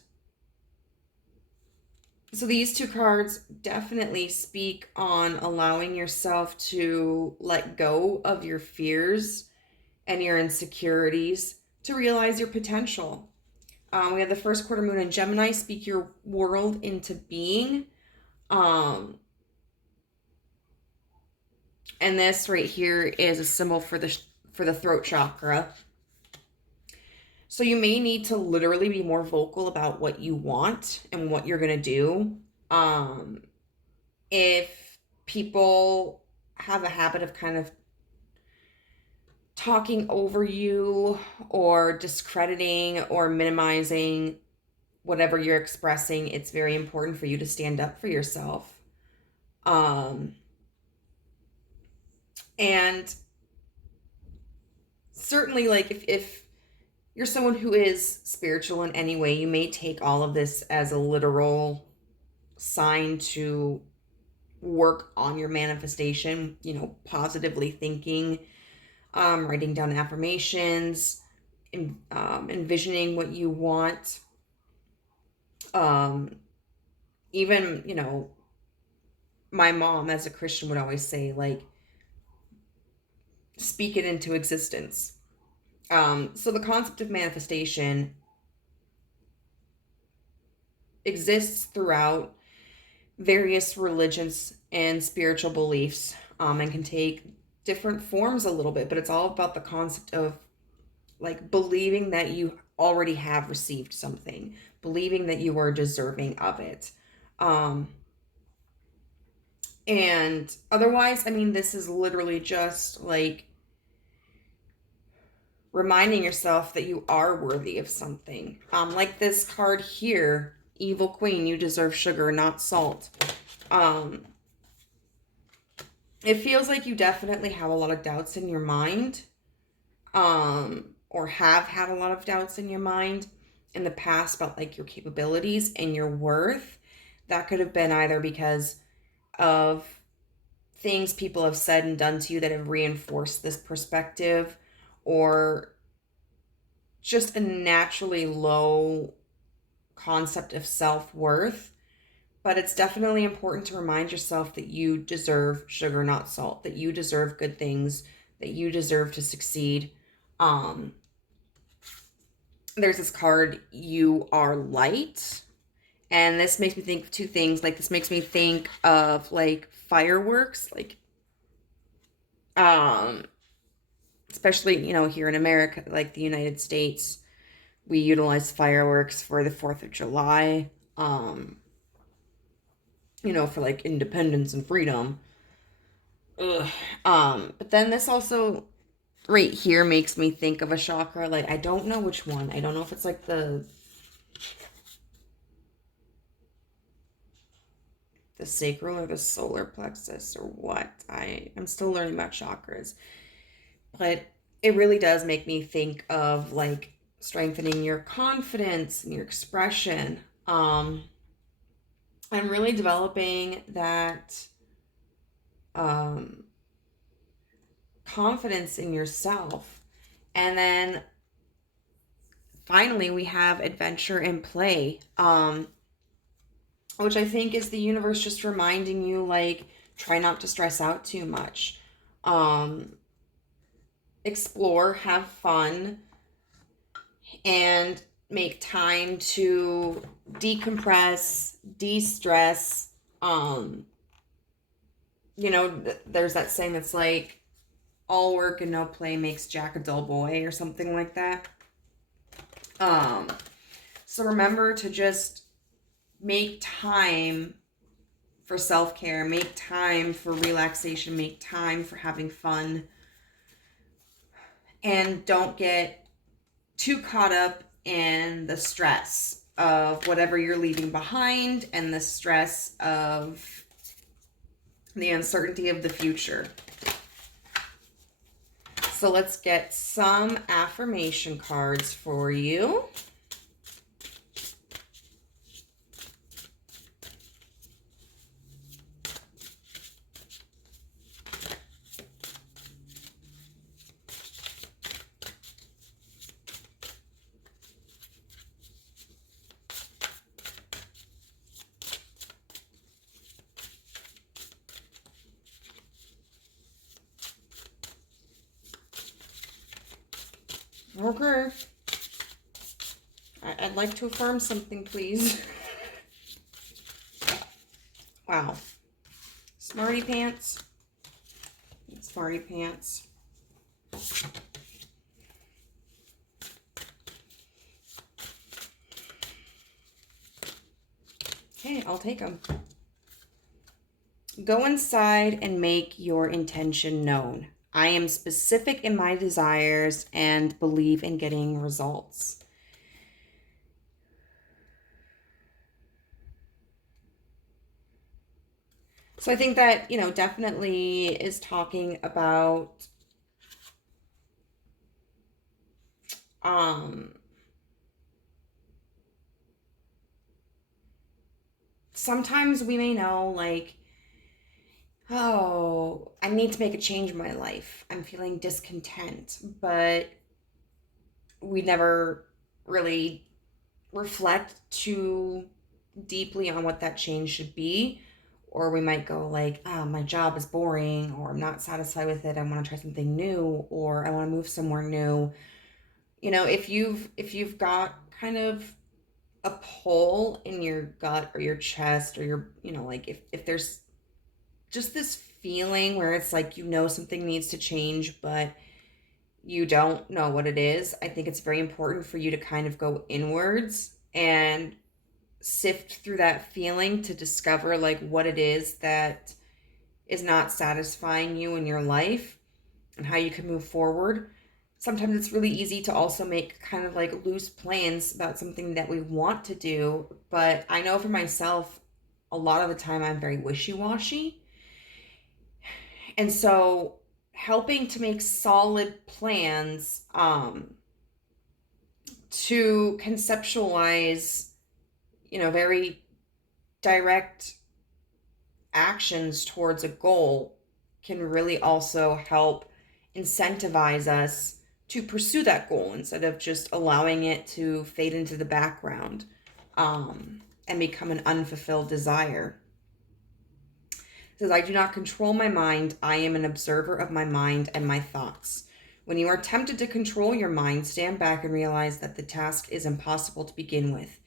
so these two cards definitely speak on allowing yourself to let go of your fears and your insecurities to realize your potential. We have the first quarter moon in Gemini, speak your world into being. And this right here is a symbol for the throat chakra. So you may need to literally be more vocal about what you want and what you're going to do. If people have a habit of kind of talking over you or discrediting or minimizing whatever you're expressing, it's very important for you to stand up for yourself. And certainly, like, if you're someone who is spiritual in any way, you may take all of this as a literal sign to work on your manifestation, positively thinking, writing down affirmations, envisioning what you want. Even, my mom as a Christian would always say, like, speak it into existence. So the concept of manifestation exists throughout various religions and spiritual beliefs, and can take different forms a little bit, but it's all about the concept of, like, believing that you already have received something, believing that you are deserving of it. And otherwise, I mean, this is literally just like reminding yourself that you are worthy of something. Like this card here, Evil Queen, you deserve sugar, not salt. It feels like you definitely have a lot of doubts in your mind. or have had a lot of doubts in your mind in the past about like your capabilities and your worth, that could have been either because of things people have said and done to you that have reinforced this perspective, or just a naturally low concept of self-worth. But it's definitely important to remind yourself that you deserve sugar, not salt, that you deserve good things, that you deserve to succeed. Um, there's this card, You Are Light. And this makes me think of two things. Like, this makes me think of like fireworks, like, especially, here in America, like the United States, we utilize fireworks for the 4th of July, for like independence and freedom. Ugh. But then this also right here makes me think of a chakra. Like, I don't know which one. I don't know if it's like the sacral or the solar plexus or what. I'm still learning about chakras. But it really does make me think of like strengthening your confidence and your expression. I'm really developing that confidence in yourself. And then finally we have adventure and play, which I think is the universe just reminding you, like, try not to stress out too much. Explore, have fun, and make time to decompress, de-stress. There's that saying that's like, all work and no play makes Jack a dull boy, or something like that. So remember to just make time for self-care, make time for relaxation, make time for having fun, and don't get too caught up in the stress of whatever you're leaving behind and the stress of the uncertainty of the future. So let's get some affirmation cards for you. Okay. I'd like to affirm something, please. Wow. Smarty pants. Smarty pants. Okay, I'll take them. Go inside and make your intention known. I am specific in my desires and believe in getting results. So I think that, definitely is talking about sometimes we may know, like, oh, I need to make a change in my life. I'm feeling discontent, but we never really reflect too deeply on what that change should be. Or we might go like, my job is boring, or I'm not satisfied with it. I want to try something new, or I want to move somewhere new. If you've got kind of a pull in your gut or your chest, or your, like, if there's just this feeling where it's like, something needs to change, but you don't know what it is, I think it's very important for you to kind of go inwards and sift through that feeling to discover like what it is that is not satisfying you in your life and how you can move forward. Sometimes it's really easy to also make kind of like loose plans about something that we want to do, but I know for myself, a lot of the time I'm very wishy-washy. And so helping to make solid plans, to conceptualize, very direct actions towards a goal can really also help incentivize us to pursue that goal instead of just allowing it to fade into the background, and become an unfulfilled desire. It says, I do not control my mind. I am an observer of my mind and my thoughts. When you are tempted to control your mind, stand back and realize that the task is impossible to begin with.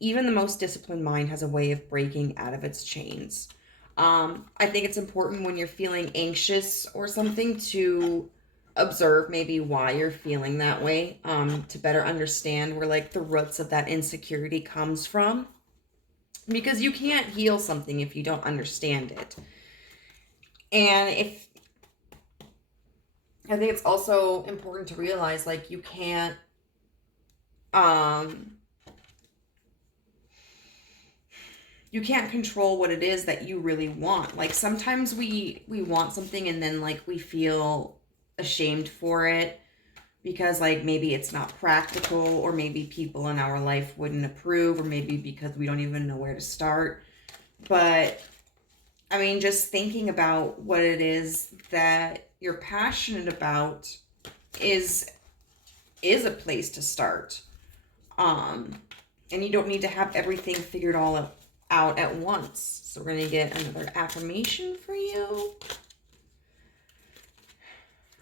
Even the most disciplined mind has a way of breaking out of its chains. I think it's important when you're feeling anxious or something to observe maybe why you're feeling that way, to better understand where like the roots of that insecurity comes from. Because you can't heal something if you don't understand it. And I think it's also important to realize like you can't control what it is that you really want. Like sometimes we want something and then like we feel ashamed for it because like maybe it's not practical, or maybe people in our life wouldn't approve, or maybe because we don't even know where to start. But I mean, just thinking about what it is that you're passionate about is a place to start. And you don't need to have everything figured out at once. So we're going to get another affirmation for you.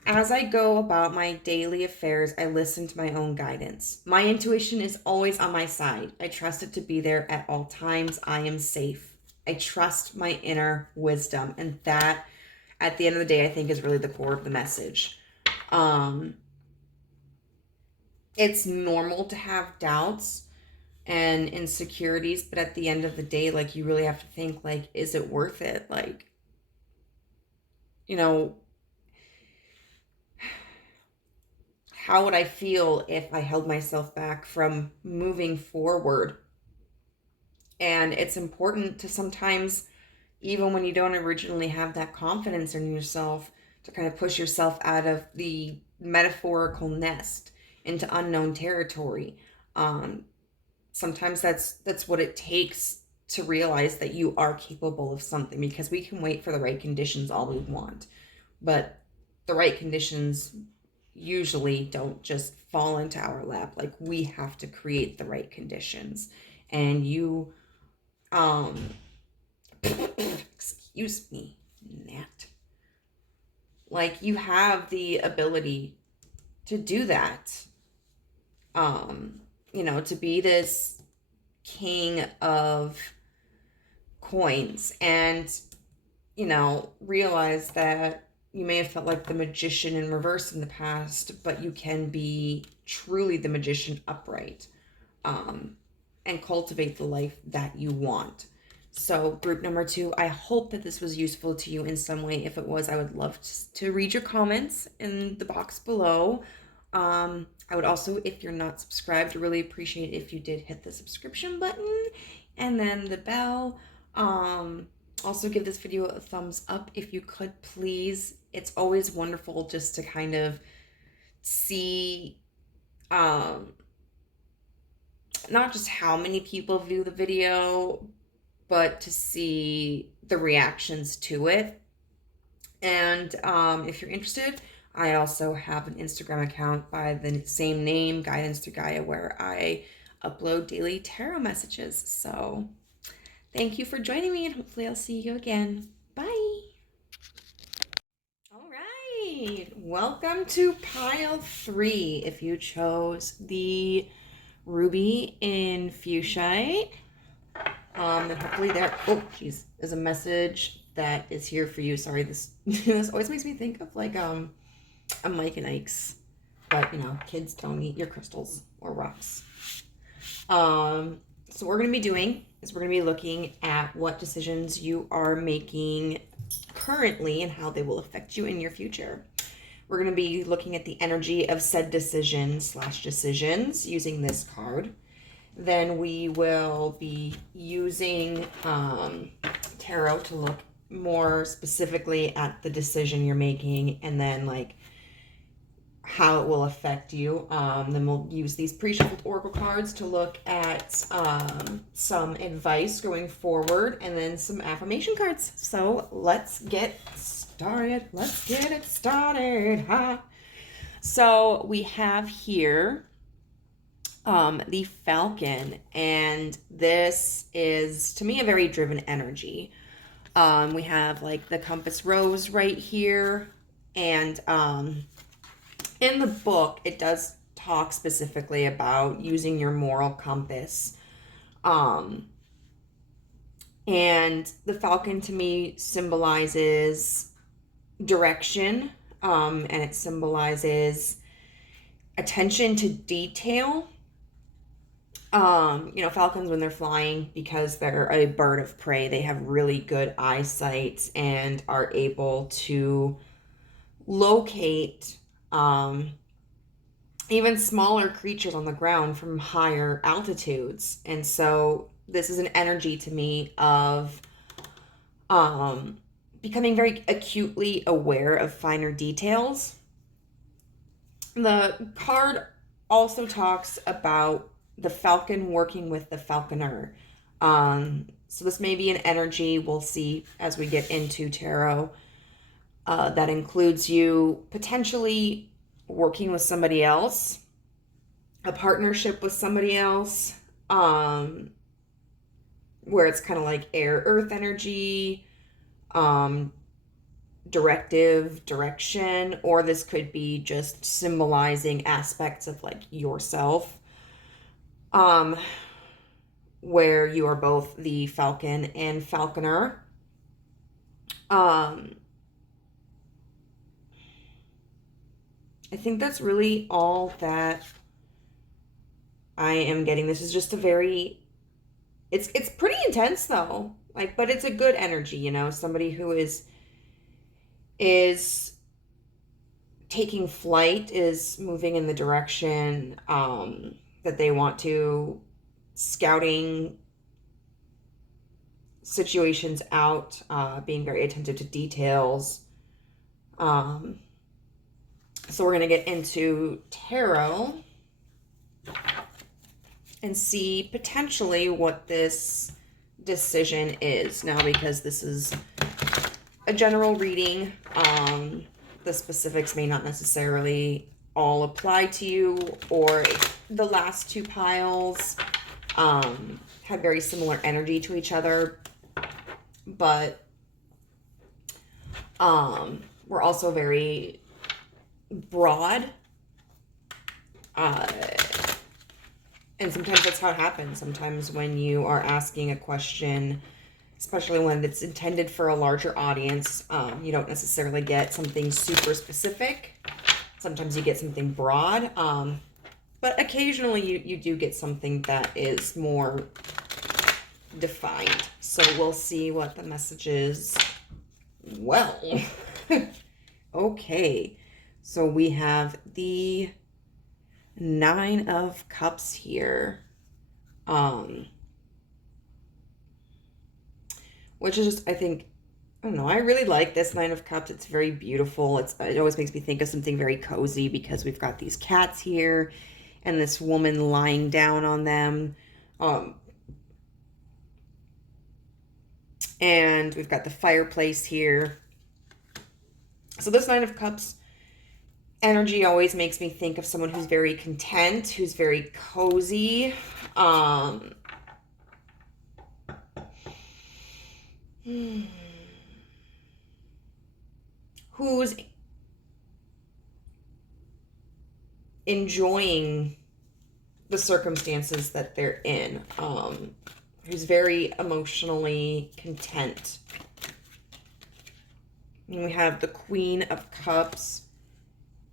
As I go about my daily affairs, I listen to my own guidance. My intuition is always on my side. I trust it to be there at all times. I am safe. I trust my inner wisdom. And that, at the end of the day, I think is really the core of the message. It's normal to have doubts and insecurities, but at the end of the day, like, you really have to think, like, is it worth it? Like, how would I feel if I held myself back from moving forward? And it's important to sometimes, even when you don't originally have that confidence in yourself, to kind of push yourself out of the metaphorical nest into unknown territory. Sometimes that's what it takes to realize that you are capable of something, because we can wait for the right conditions all we want, but the right conditions usually don't just fall into our lap. Like, we have to create the right conditions. And you excuse me, Nat, like, you have the ability to do that, to be this king of coins, and realize that you may have felt like the magician in reverse in the past, but you can be truly the magician upright, and cultivate the life that you want. So group number 2, I hope that this was useful to you in some way. If it was, I would love to read your comments in the box below. I would also, if you're not subscribed, really appreciate if you did hit the subscription button and then the bell. Also give this video a thumbs up if you could, please. It's always wonderful just to kind of see, not just how many people view the video, but to see the reactions to it. And if you're interested, I also have an Instagram account by the same name, Guidance Through Gaia, where I upload daily tarot messages. So thank you for joining me, and hopefully I'll see you again. Bye. All right. Welcome to pile 3. If you chose the ruby in fuchsia, and hopefully there, is a message that is here for you. Sorry, this always makes me think of like a Mike and Ike's, but kids don't eat your crystals or rocks. So what we're going to be doing is we're going to be looking at what decisions you are making currently and how they will affect you in your future. We're going to be looking at the energy of said decisions using this card. Then we will be using tarot to look more specifically at the decision you're making, and then like how it will affect you. Then we'll use these pre-shuffled oracle cards to look at some advice going forward, and then some affirmation cards. So let's get started. Let's get it started. Ha. So we have here the Falcon, and this is, to me, a very driven energy. We have like the compass rose right here, and in the book, it does talk specifically about using your moral compass. And the Falcon to me symbolizes direction, and it symbolizes attention to detail. Falcons, when they're flying, because they're a bird of prey, they have really good eyesight and are able to locate even smaller creatures on the ground from higher altitudes. And so this is an energy to me of becoming very acutely aware of finer details. The card also talks about the falcon working with the falconer. So this may be an energy we'll see as we get into tarot. That includes you potentially working with somebody else, a partnership with somebody else, where it's kind of like air, earth energy, direction, or this could be just symbolizing aspects of like yourself, where you are both the falcon and falconer. I think that's really all that I am getting. This is just a very, it's pretty intense though. Like, but it's a good energy, somebody who is taking flight, is moving in the direction that they want to, scouting situations out, being very attentive to details. So we're going to get into tarot and see potentially what this decision is. Now, because this is a general reading, the specifics may not necessarily all apply to you, or the last two piles have very similar energy to each other, but we're also very broad, and sometimes that's how it happens. Sometimes when you are asking a question, especially when it's intended for a larger audience, you don't necessarily get something super specific. Sometimes you get something broad, but occasionally you do get something that is more defined. So we'll see what the message is. Well, okay. So we have the Nine of Cups here, which is just, I think, I don't know, I really like this Nine of Cups. It's very beautiful. It always makes me think of something very cozy, because we've got these cats here and this woman lying down on them. And we've got the fireplace here. So this Nine of Cups energy always makes me think of someone who's very content, who's very cozy, who's enjoying the circumstances that they're in, who's very emotionally content. And we have the Queen of Cups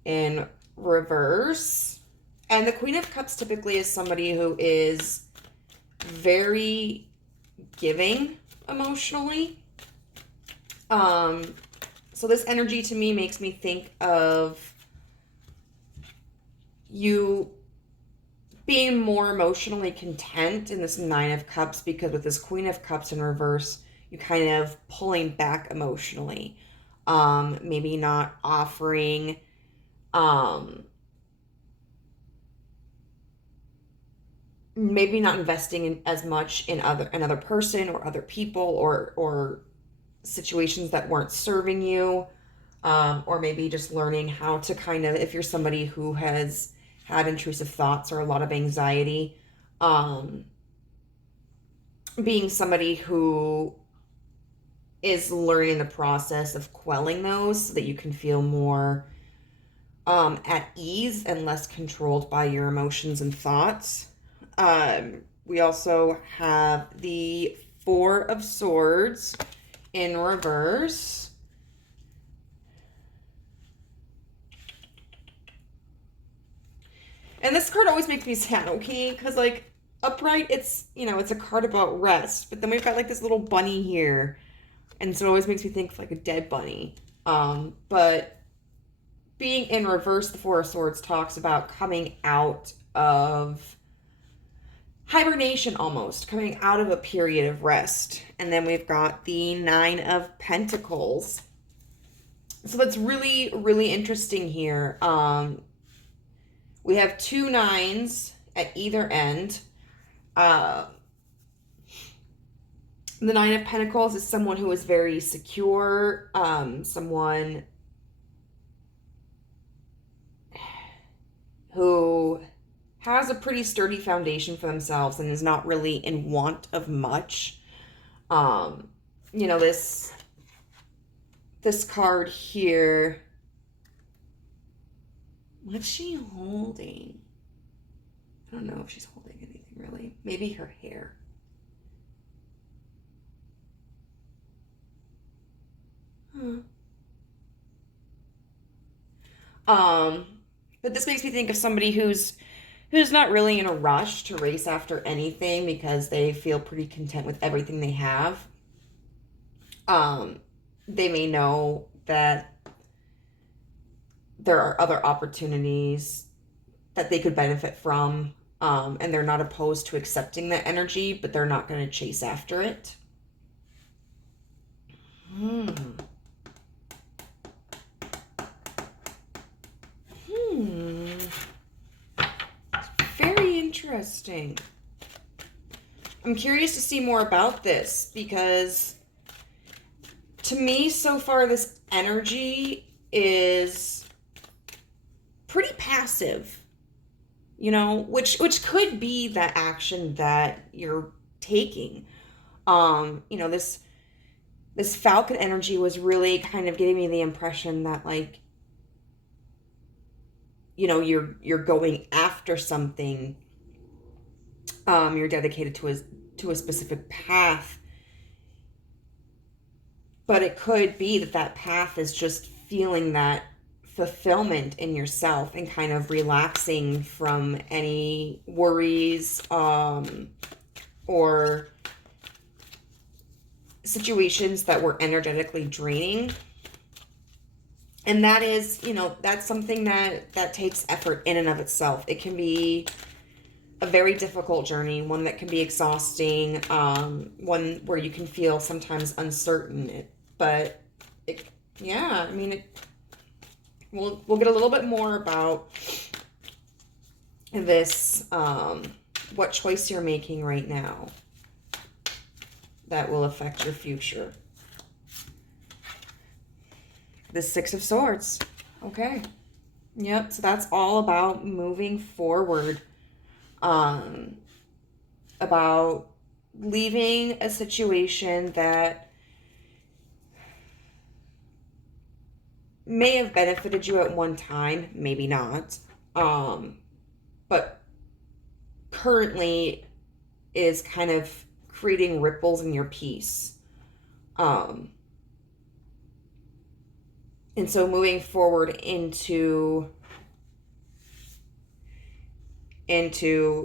in reverse. And the Queen of Cups typically is somebody who is very giving emotionally. So this energy to me makes me think of you being more emotionally content in this Nine of Cups, because with this Queen of Cups in reverse, you kind of pulling back emotionally. Maybe not offering, maybe not investing in as much in another person or other people, or situations that weren't serving you, or maybe just learning how to kind of, if you're somebody who has had intrusive thoughts or a lot of anxiety, um, being somebody who is learning the process of quelling those so that you can feel more at ease and less controlled by your emotions and thoughts. We also have the Four of Swords in reverse. And this card always makes me sad, okay? Because, like, upright, it's, it's a card about rest. But then we've got, like, this little bunny here. And so it always makes me think of, like, a dead bunny. But being in reverse, the Four of Swords talks about coming out of hibernation almost, coming out of a period of rest. And then we've got the Nine of Pentacles. So that's really, really interesting here. We have two nines at either end. The Nine of Pentacles is someone who is very secure, someone who has a pretty sturdy foundation for themselves and is not really in want of much. This card here, what's she holding? I don't know if she's holding anything really. Maybe her hair. But this makes me think of somebody who's not really in a rush to race after anything because they feel pretty content with everything they have. They may know that there are other opportunities that they could benefit from, and they're not opposed to accepting that energy, but they're not going to chase after it. Very interesting. I'm curious to see more about this because to me, so far, this energy is pretty passive, which could be the action that you're taking. This Falcon energy was really kind of giving me the impression that, like, you're going after something. You're dedicated to a specific path. But it could be that path is just feeling that fulfillment in yourself and kind of relaxing from any worries, or situations that were energetically draining. And that is, that's something that takes effort in and of itself. It can be a very difficult journey, one that can be exhausting, one where you can feel sometimes uncertain. We'll get a little bit more about this, what choice you're making right now that will affect your future. The Six of Swords. Okay. Yep, so that's all about moving forward. About leaving a situation that may have benefited you at one time, maybe not, but currently is kind of creating ripples in your peace. And so moving forward into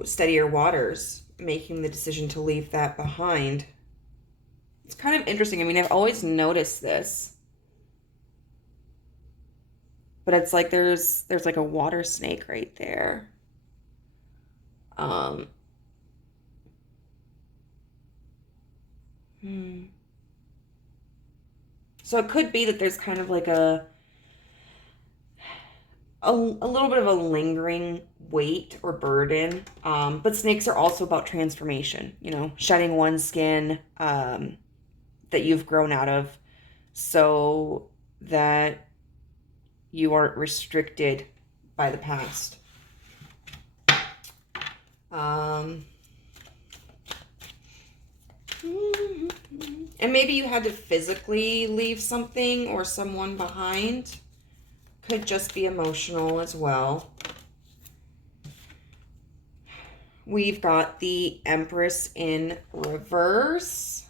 steadier waters, making the decision to leave that behind. It's kind of interesting. I mean, I've always noticed this, but it's like there's like a water snake right there. So it could be that there's kind of like a little bit of a lingering weight or burden. But snakes are also about transformation, you know, shedding one skin that you've grown out of so that you aren't restricted by the past. And maybe you had to physically leave something or someone behind. Could just be emotional as well. We've got the Empress in reverse.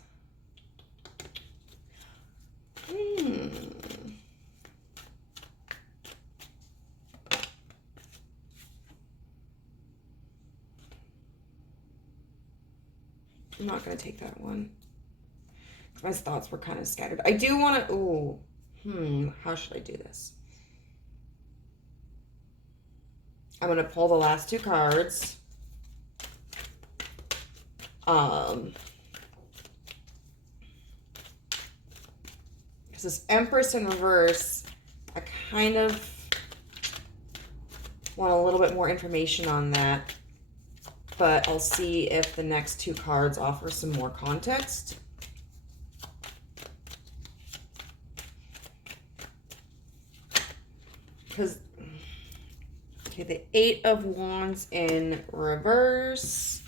I'm not going to take that one. My thoughts were kind of scattered. I do want to... how should I do this? I'm going to pull the last two cards. Because this Empress in reverse, I kind of want a little bit more information on that. But I'll see if the next two cards offer some more context. Because, okay, the Eight of Wands in reverse.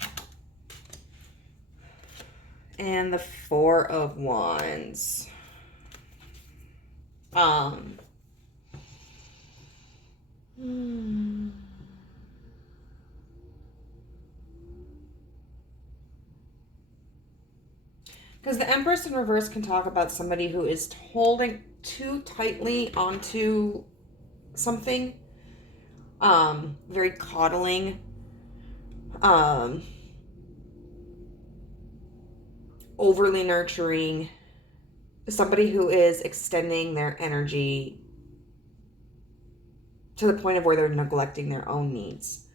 And the Four of Wands. Because the Empress in reverse can talk about somebody who is holding too tightly onto something. Very coddling. Overly nurturing. Somebody who is extending their energy to the point of where they're neglecting their own needs.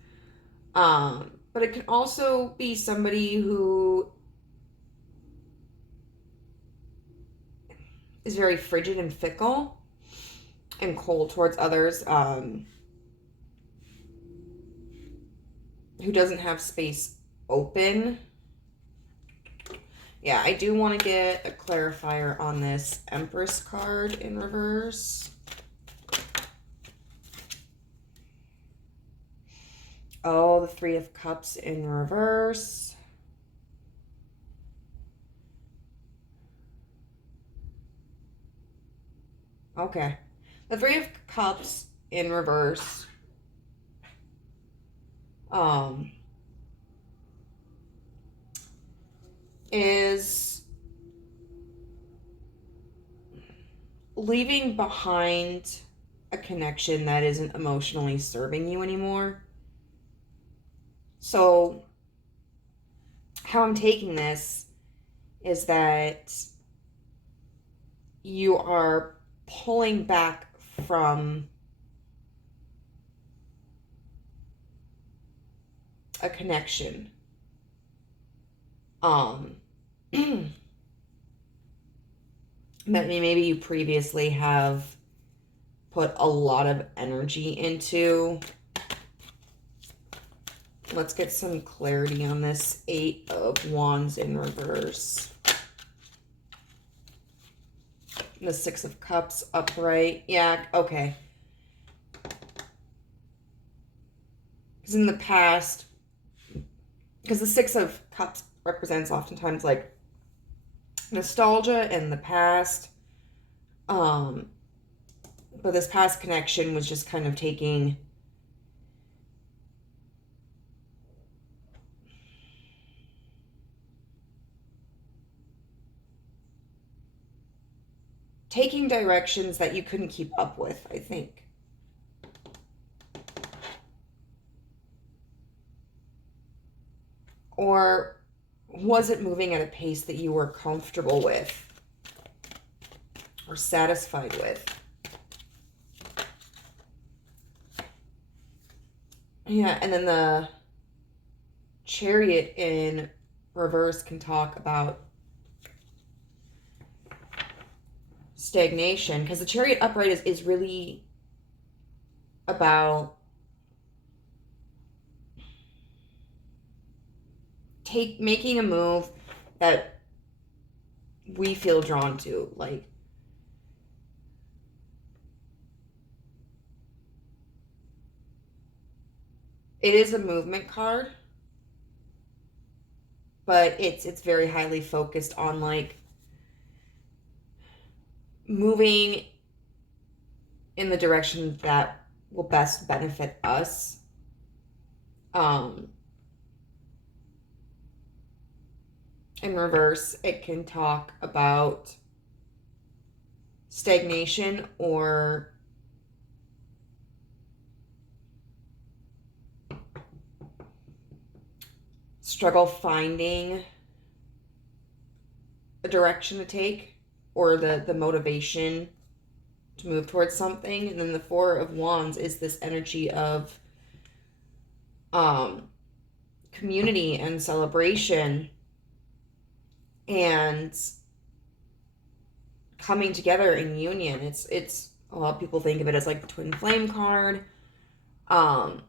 But it can also be somebody who is very frigid and fickle and cold towards others, who doesn't have space open. Yeah, I do want to get a clarifier on this Empress card in reverse. Oh, the Three of Cups in reverse. Okay. The Three of Cups in reverse. Is leaving behind a connection that isn't emotionally serving you anymore. So how I'm taking this is that you are pulling back from a connection. That maybe you previously have put a lot of energy into. Let's get some clarity on this Eight of Wands in reverse. The Six of Cups upright. Yeah, okay. Because in the past, because the Six of Cups represents oftentimes like nostalgia in the past. But this past connection was just kind of taking directions that you couldn't keep up with, I think. Or was it moving at a pace that you were comfortable with or satisfied with? Yeah, and then the Chariot in reverse can talk about stagnation, because the Chariot upright is really about making a move that we feel drawn to. Like, it is a movement card, but it's very highly focused on like moving in the direction that will best benefit us. In reverse, it can talk about stagnation or struggle finding a direction to take, or the motivation to move towards something. And then the Four of Wands is this energy of community and celebration and coming together in union. It's a lot of people think of it as like the twin flame card. I'm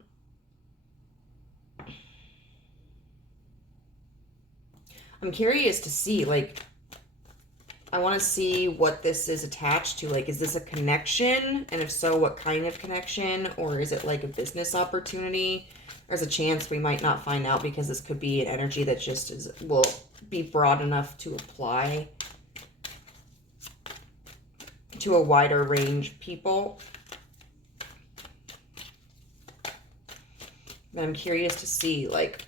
curious to see, like, I want to see what this is attached to. Like, is this a connection? And if so, what kind of connection? Or is it like a business opportunity? There's a chance we might not find out, because this could be an energy that just will be broad enough to apply to a wider range of people. But I'm curious to see, like,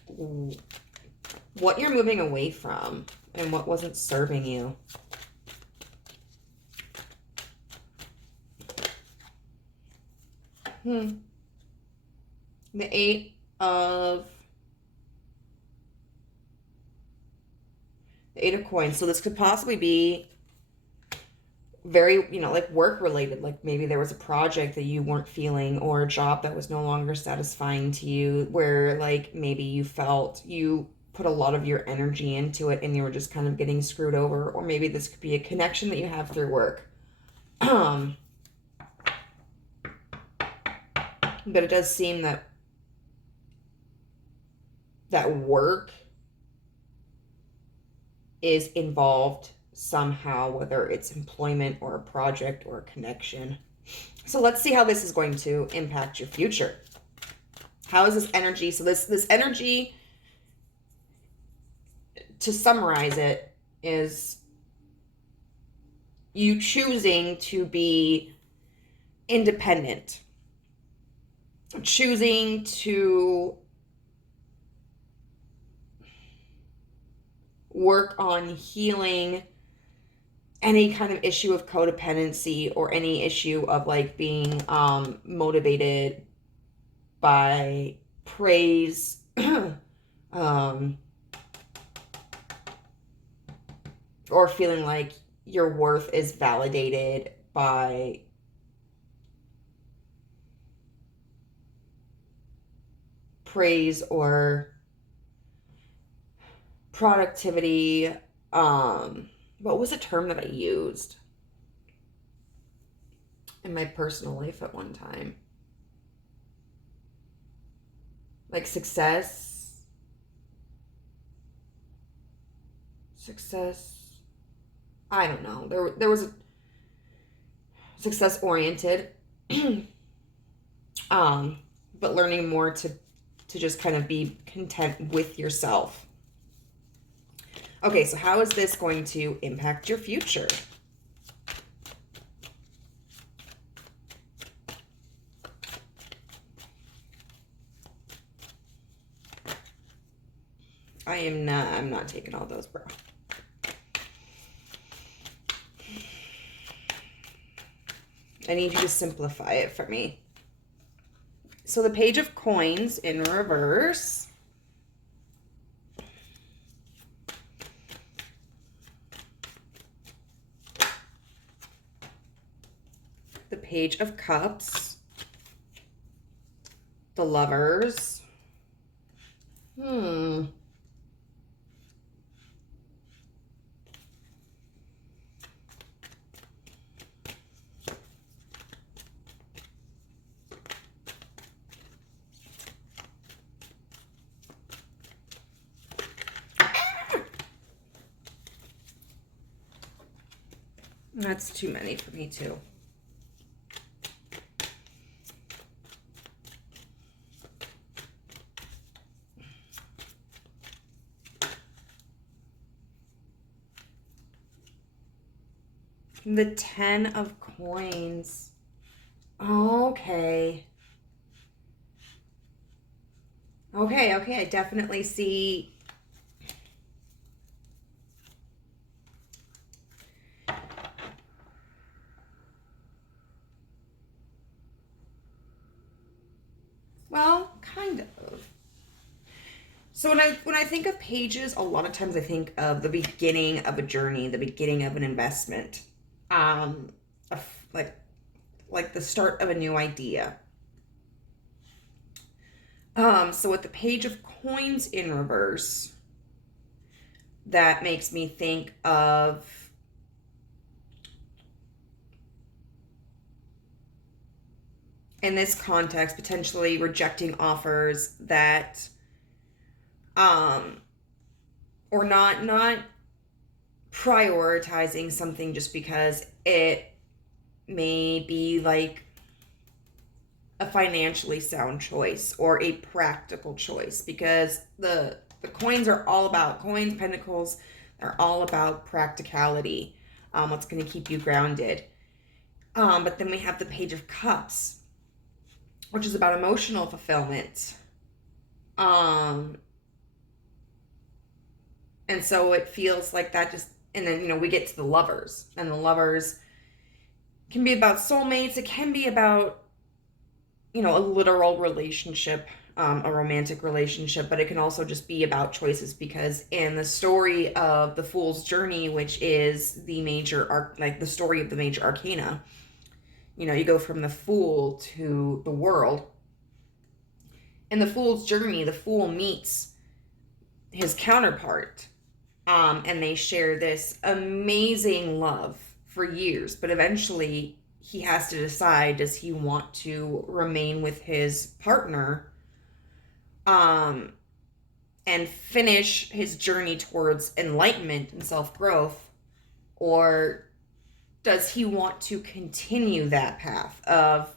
what you're moving away from and what wasn't serving you. The Eight of Coins. So this could possibly be very, like work related. Like maybe there was a project that you weren't feeling, or a job that was no longer satisfying to you, where like maybe you felt you put a lot of your energy into it and you were just kind of getting screwed over. Or maybe this could be a connection that you have through work. But it does seem that work is involved somehow, whether it's employment or a project or a connection. So let's see how this is going to impact your future. How is this energy? So this energy, to summarize it, is you choosing to be independent, choosing to work on healing any kind of issue of codependency, or any issue of like being motivated by praise, or feeling like your worth is validated by praise or productivity. What was a term that I used in my personal life at one time? Like success. I don't know. There was a success oriented. But learning more to just kind of be content with yourself. Okay, so how is this going to impact your future? I'm not taking all those, bro. I need you to simplify it for me. So the Page of Coins in reverse. The Page of Cups. The Lovers. That's too many for me too. The 10 of coins. Okay. Okay, I definitely see. Well, kind of. So when I think of pages, a lot of times I think of the beginning of a journey, the beginning of an investment, um, like the start of a new idea. So with the page of coins in reverse, that makes me think of in this context potentially rejecting offers that or not prioritizing something just because it may be like a financially sound choice or a practical choice, because the coins are all about coins, pentacles, they're all about practicality, what's going to keep you grounded. But then we have the page of cups, which is about emotional fulfillment. And so it feels like that just, and then, we get to the lovers, and the lovers can be about soulmates. It can be about, a literal relationship, a romantic relationship, but it can also just be about choices, because in the story of the Fool's Journey, which is the major the story of the major arcana, you go from the Fool to the World. In the Fool's Journey, the Fool meets his counterpart, and they share this amazing love for years, but eventually he has to decide, does he want to remain with his partner and finish his journey towards enlightenment and self-growth, or does he want to continue that path of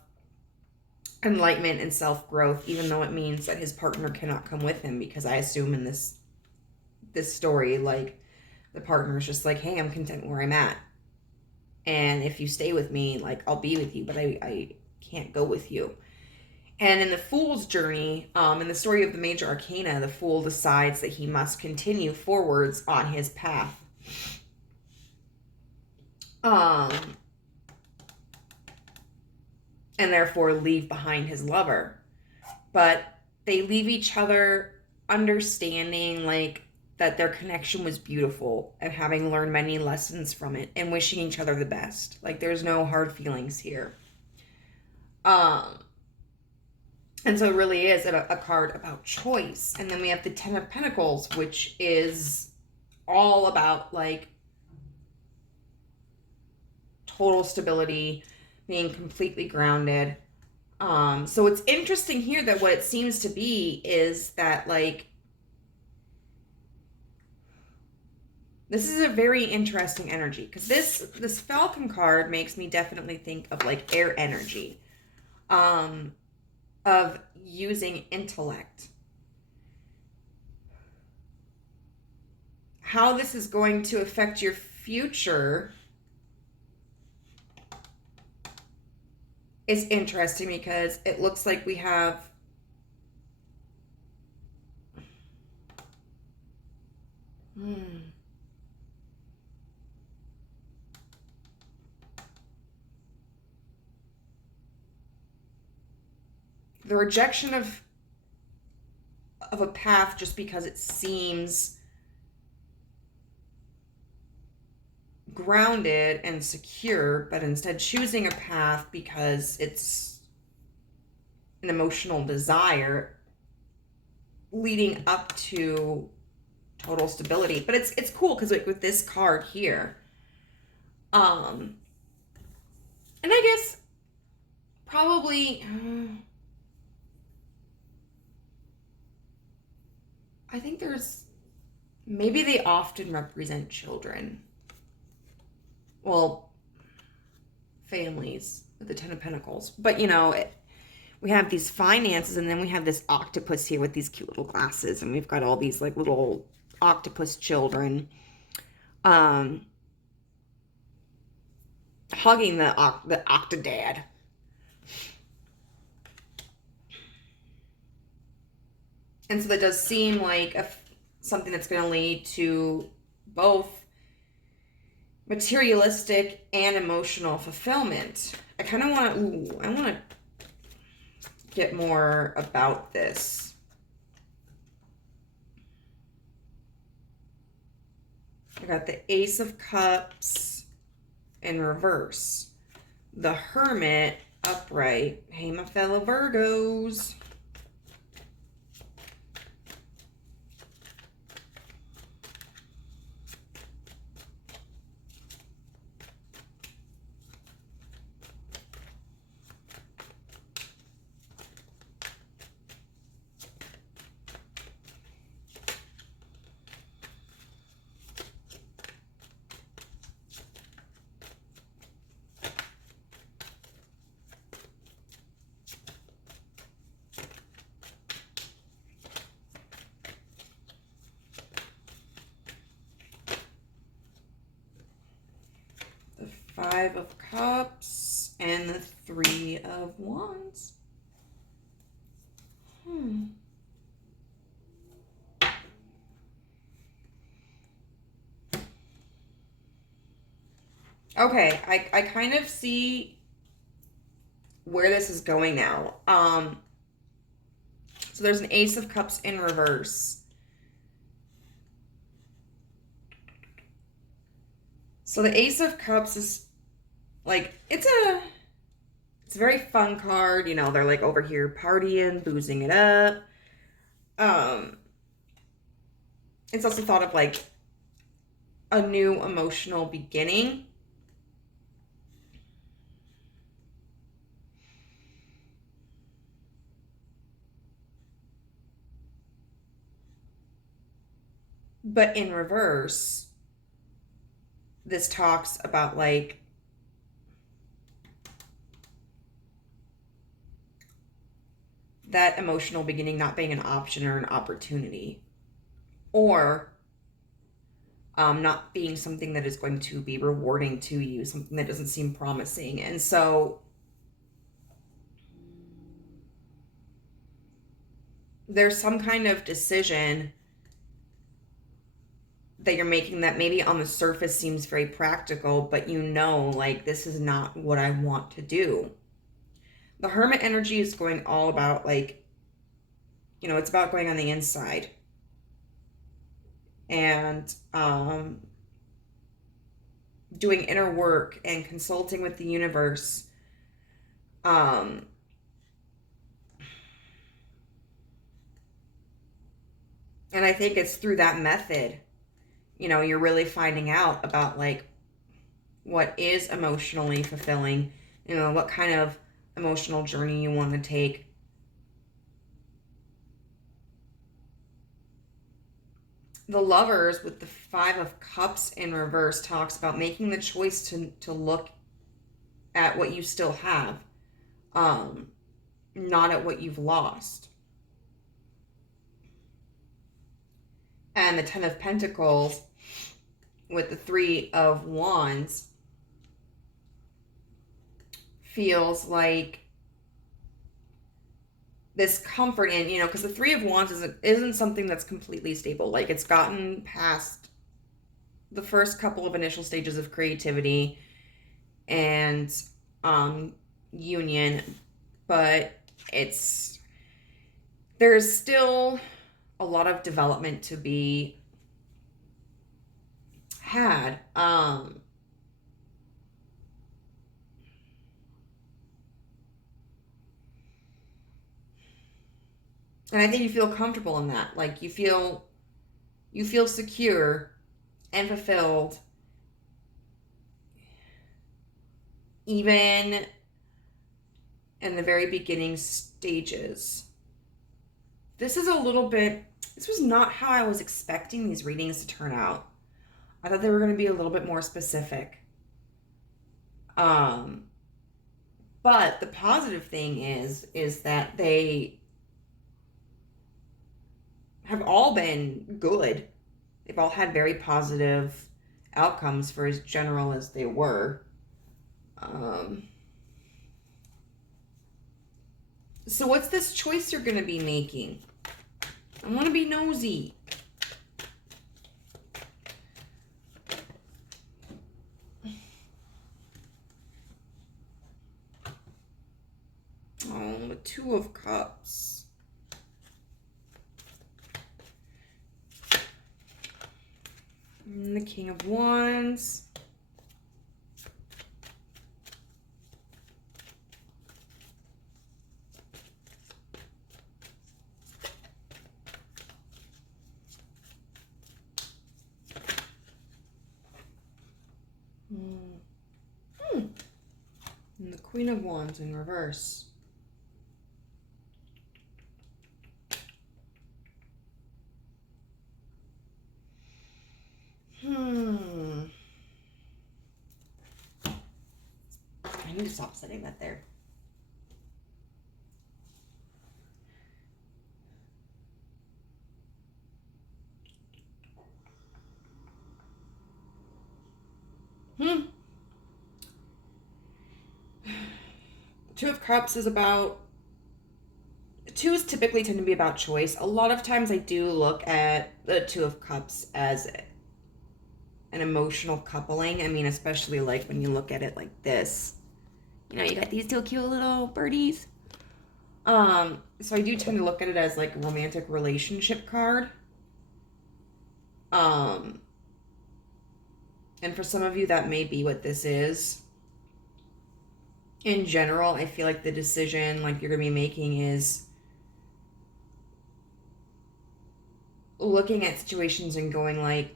enlightenment and self-growth, even though it means that his partner cannot come with him? Because I assume in this story, like, the partner's just like, hey, I'm content where I'm at, and if you stay with me, like, I'll be with you, but I can't go with you. And in the Fool's Journey, in the story of the major arcana, the Fool decides that he must continue forwards on his path, and therefore leave behind his lover. But they leave each other understanding, like, that their connection was beautiful and having learned many lessons from it, and wishing each other the best. Like, there's no hard feelings here. And so it really is a card about choice. And then we have the 10 of Pentacles, which is all about, like, total stability, being completely grounded. So it's interesting here that what it seems to be is that, like, this is a very interesting energy, because this Falcon card makes me definitely think of, like, air energy, of using intellect. How this is going to affect your future is interesting, because it looks like we have the rejection of a path just because it seems grounded and secure, but instead choosing a path because it's an emotional desire leading up to total stability. But it's cool, because, like, with this card here, and I guess probably I think there's, maybe they often represent children. Well, families with the Ten of Pentacles. But, you know, we have these finances, and then we have this octopus here with these cute little glasses, and we've got all these like little octopus children hugging the octodad. And so that does seem like something that's going to lead to both materialistic and emotional fulfillment. I kind of want to get more about this. I got the Ace of Cups in reverse. The Hermit upright. Hey, my fellow Virgos. Five of Cups and the Three of Wands. Okay, I kind of see where this is going now. So there's an Ace of Cups in reverse. So the Ace of Cups is like, it's a very fun card. You know, they're like over here partying, boozing it up. It's also thought of like a new emotional beginning. But in reverse, this talks about like that emotional beginning not being an option or an opportunity, or not being something that is going to be rewarding to you, something that doesn't seem promising. And so there's some kind of decision that you're making that maybe on the surface seems very practical, but you know, like, this is not what I want to do. The Hermit energy is going all about, like, you know, it's about going on the inside and doing inner work and consulting with the universe. And I think it's through that method, you know, you're really finding out about like what is emotionally fulfilling, you know, what kind of emotional journey you want to take. The Lovers with the Five of Cups in reverse talks about making the choice to look at what you still have, not at what you've lost. And the Ten of Pentacles with the Three of Wands feels like this comfort in, you know, because the Three of Wands isn't something that's completely stable. Like, it's gotten past the first couple of initial stages of creativity and union, but there's still a lot of development to be had. And I think you feel comfortable in that. Like, you feel secure and fulfilled, even in the very beginning stages. This was not how I was expecting these readings to turn out. I thought they were going to be a little bit more specific. But the positive thing is that they have all been good. They've all had very positive outcomes for as general as they were. So what's this choice you're going to be making? I want to be nosy. Oh, the Two of Cups. And the King of Wands. And the Queen of Wands in reverse. I need to stop setting that there. Two of Cups is about... Twos typically tend to be about choice. A lot of times I do look at the Two of Cups as an emotional coupling. I mean, especially like when you look at it like this. You know, you got these two cute little birdies. So I do tend to look at it as like a romantic relationship card. And for some of you, that may be what this is. In general, I feel like the decision like you're going to be making is looking at situations and going like,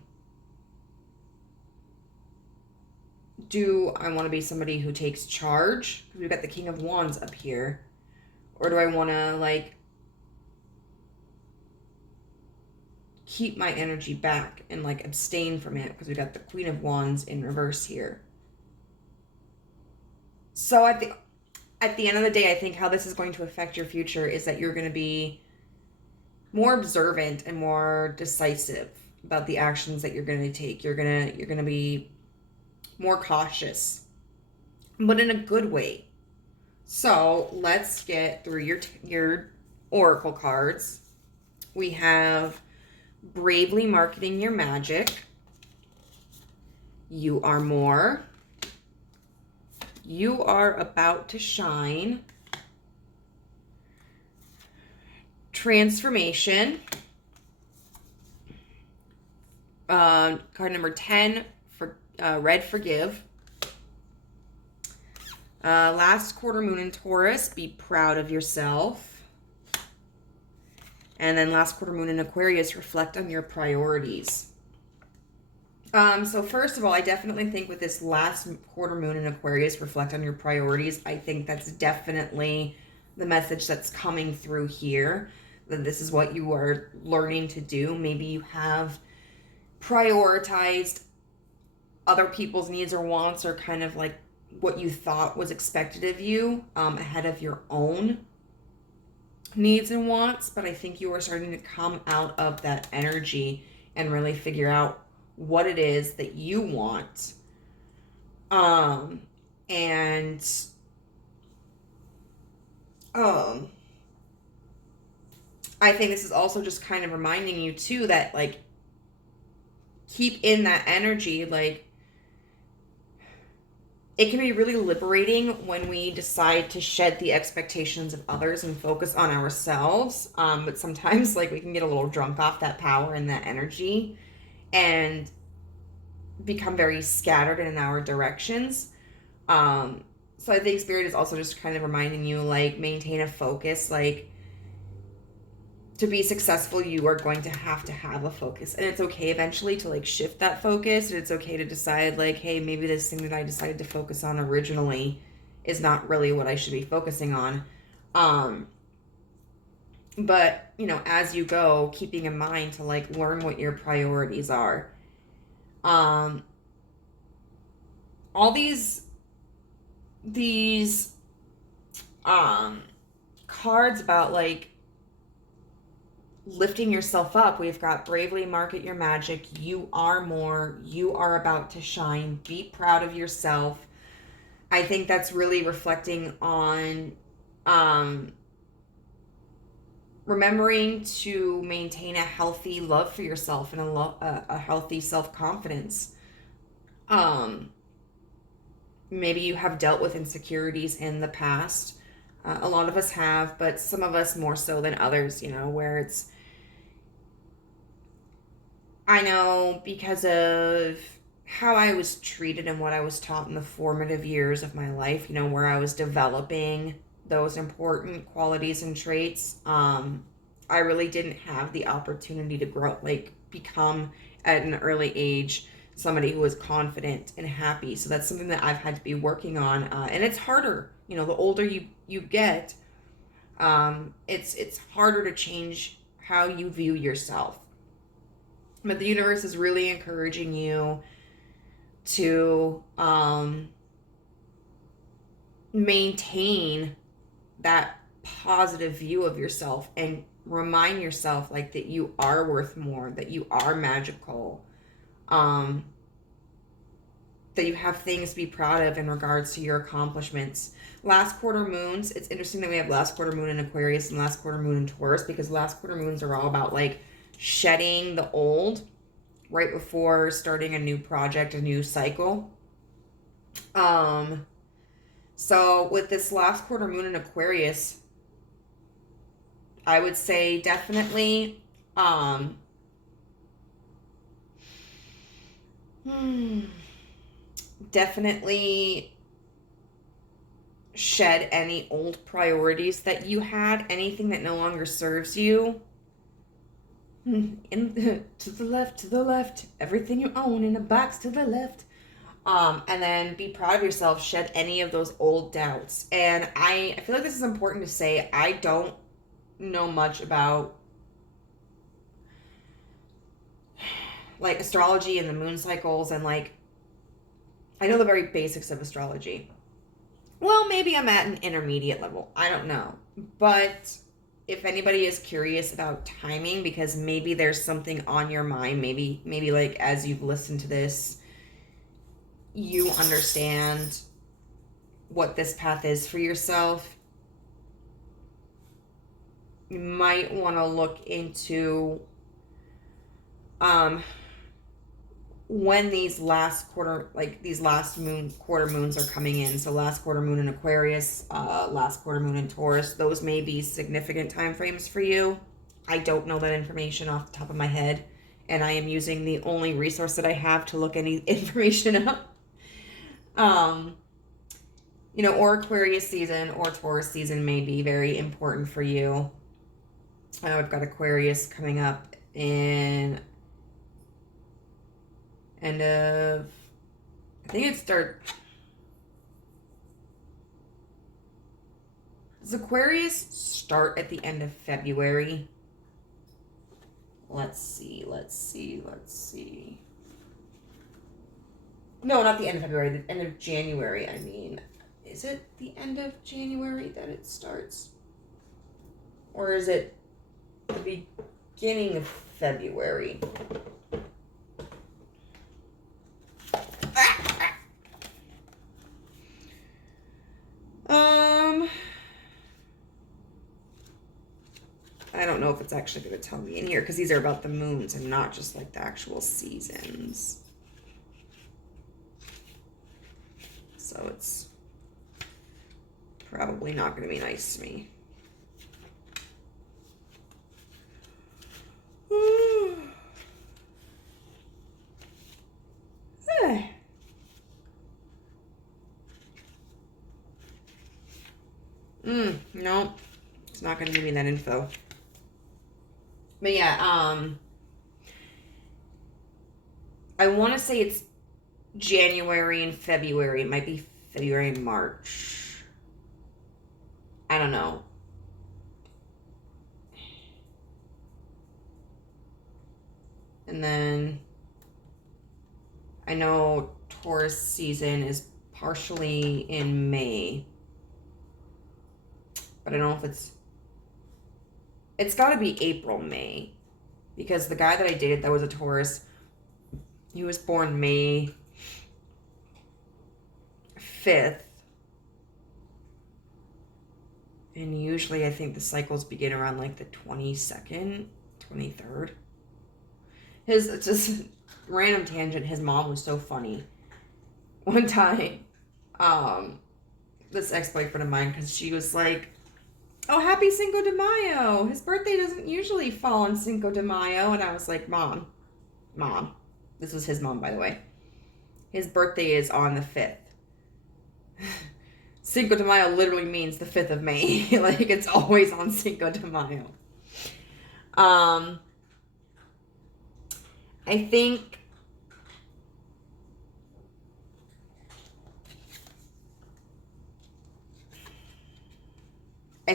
do I want to be somebody who takes charge? Because we've got the King of Wands up here. Or do I want to like keep my energy back and like abstain from it? Because we got the Queen of Wands in reverse here. So at the end of the day, I think how this is going to affect your future is that you're going to be more observant and more decisive about the actions that you're going to take. You're going to be more cautious, but in a good way. So let's get through your oracle cards. We have bravely marketing your magic. You are more. You are about to shine. Transformation. Card number 10, for red, forgive. Last quarter moon in Taurus, be proud of yourself. And then last quarter moon in Aquarius, reflect on your priorities. So first of all, I definitely think with this last quarter moon in Aquarius, reflect on your priorities. I think that's definitely the message that's coming through here, that this is what you are learning to do. Maybe you have prioritized other people's needs or wants, or kind of like what you thought was expected of you ahead of your own needs and wants. But I think you are starting to come out of that energy and really figure out what it is that you want. I think this is also just kind of reminding you too that like keep in that energy. Like it can be really liberating when we decide to shed the expectations of others and focus on ourselves. But sometimes like we can get a little drunk off that power and that energy and become very scattered in our directions. So I think Spirit is also just kind of reminding you, like, maintain a focus. Like, to be successful, you are going to have a focus. And it's okay eventually to, like, shift that focus. And it's okay to decide, like, hey, maybe this thing that I decided to focus on originally is not really what I should be focusing on. But, you know, as you go, keeping in mind to, like, learn what your priorities are. All these cards about like lifting yourself up. We've got bravely market your magic. You are more. You are about to shine. Be proud of yourself. I think that's really reflecting on remembering to maintain a healthy love for yourself and a healthy self-confidence. Maybe you have dealt with insecurities in the past. A lot of us have, but some of us more so than others, where it's, I know because of how I was treated and what I was taught in the formative years of my life, where I was developing those important qualities and traits, I really didn't have the opportunity to grow, like become at an early age somebody who was confident and happy. So that's something that I've had to be working on, and it's harder. The older you get, it's harder to change how you view yourself. But the universe is really encouraging you to maintain that positive view of yourself and remind yourself like that you are worth more, that you are magical, that you have things to be proud of in regards to your accomplishments. Last quarter moons, it's interesting that we have last quarter moon in Aquarius and last quarter moon in Taurus, because last quarter moons are all about like shedding the old right before starting a new project, a new cycle. So with this last quarter moon in Aquarius, I would say definitely definitely shed any old priorities that you had, anything that no longer serves you. To the left, everything you own in a box to the left. And then be proud of yourself, shed any of those old doubts. And I feel like this is important to say. I don't know much about like astrology and the moon cycles, and like I know the very basics of astrology. Well, maybe I'm at an intermediate level. I don't know. But if anybody is curious about timing, because maybe there's something on your mind, maybe like as you've listened to this, you understand what this path is for yourself, you might want to look into when these last quarter, like these last quarter moons are coming in. So last quarter moon in Aquarius, last quarter moon in Taurus, those may be significant time frames for you. I don't know that information off the top of my head, and I am using the only resource that I have to look any information up. Or Aquarius season or Taurus season may be very important for you. I know I've got Aquarius coming up in end of, I think it starts, does Aquarius start at the end of February? Let's see. No, not the end of February, the end of January, I mean. Is it the end of January that it starts? Or is it the beginning of February? I don't know if it's actually going to tell me in here, because these are about the moons and not just like the actual seasons. So it's probably not going to be nice to me. No, it's not going to give me that info. But yeah, I want to say it's January and February. It might be February and March. I don't know. And then I know Taurus season is partially in May. but I don't know if it's got to be April, May, because the guy that I dated that was a Taurus, he was born May 5th. And usually I think the cycles begin around like the 22nd, 23rd. It's just random tangent. His mom was so funny. One time, this ex-boyfriend of mine, because she was like, oh, happy Cinco de Mayo. His birthday doesn't usually fall on Cinco de Mayo. And I was like, Mom. This was his mom, by the way. His birthday is on the 5th. Cinco de Mayo literally means the 5th of May. Like, it's always on Cinco de Mayo. I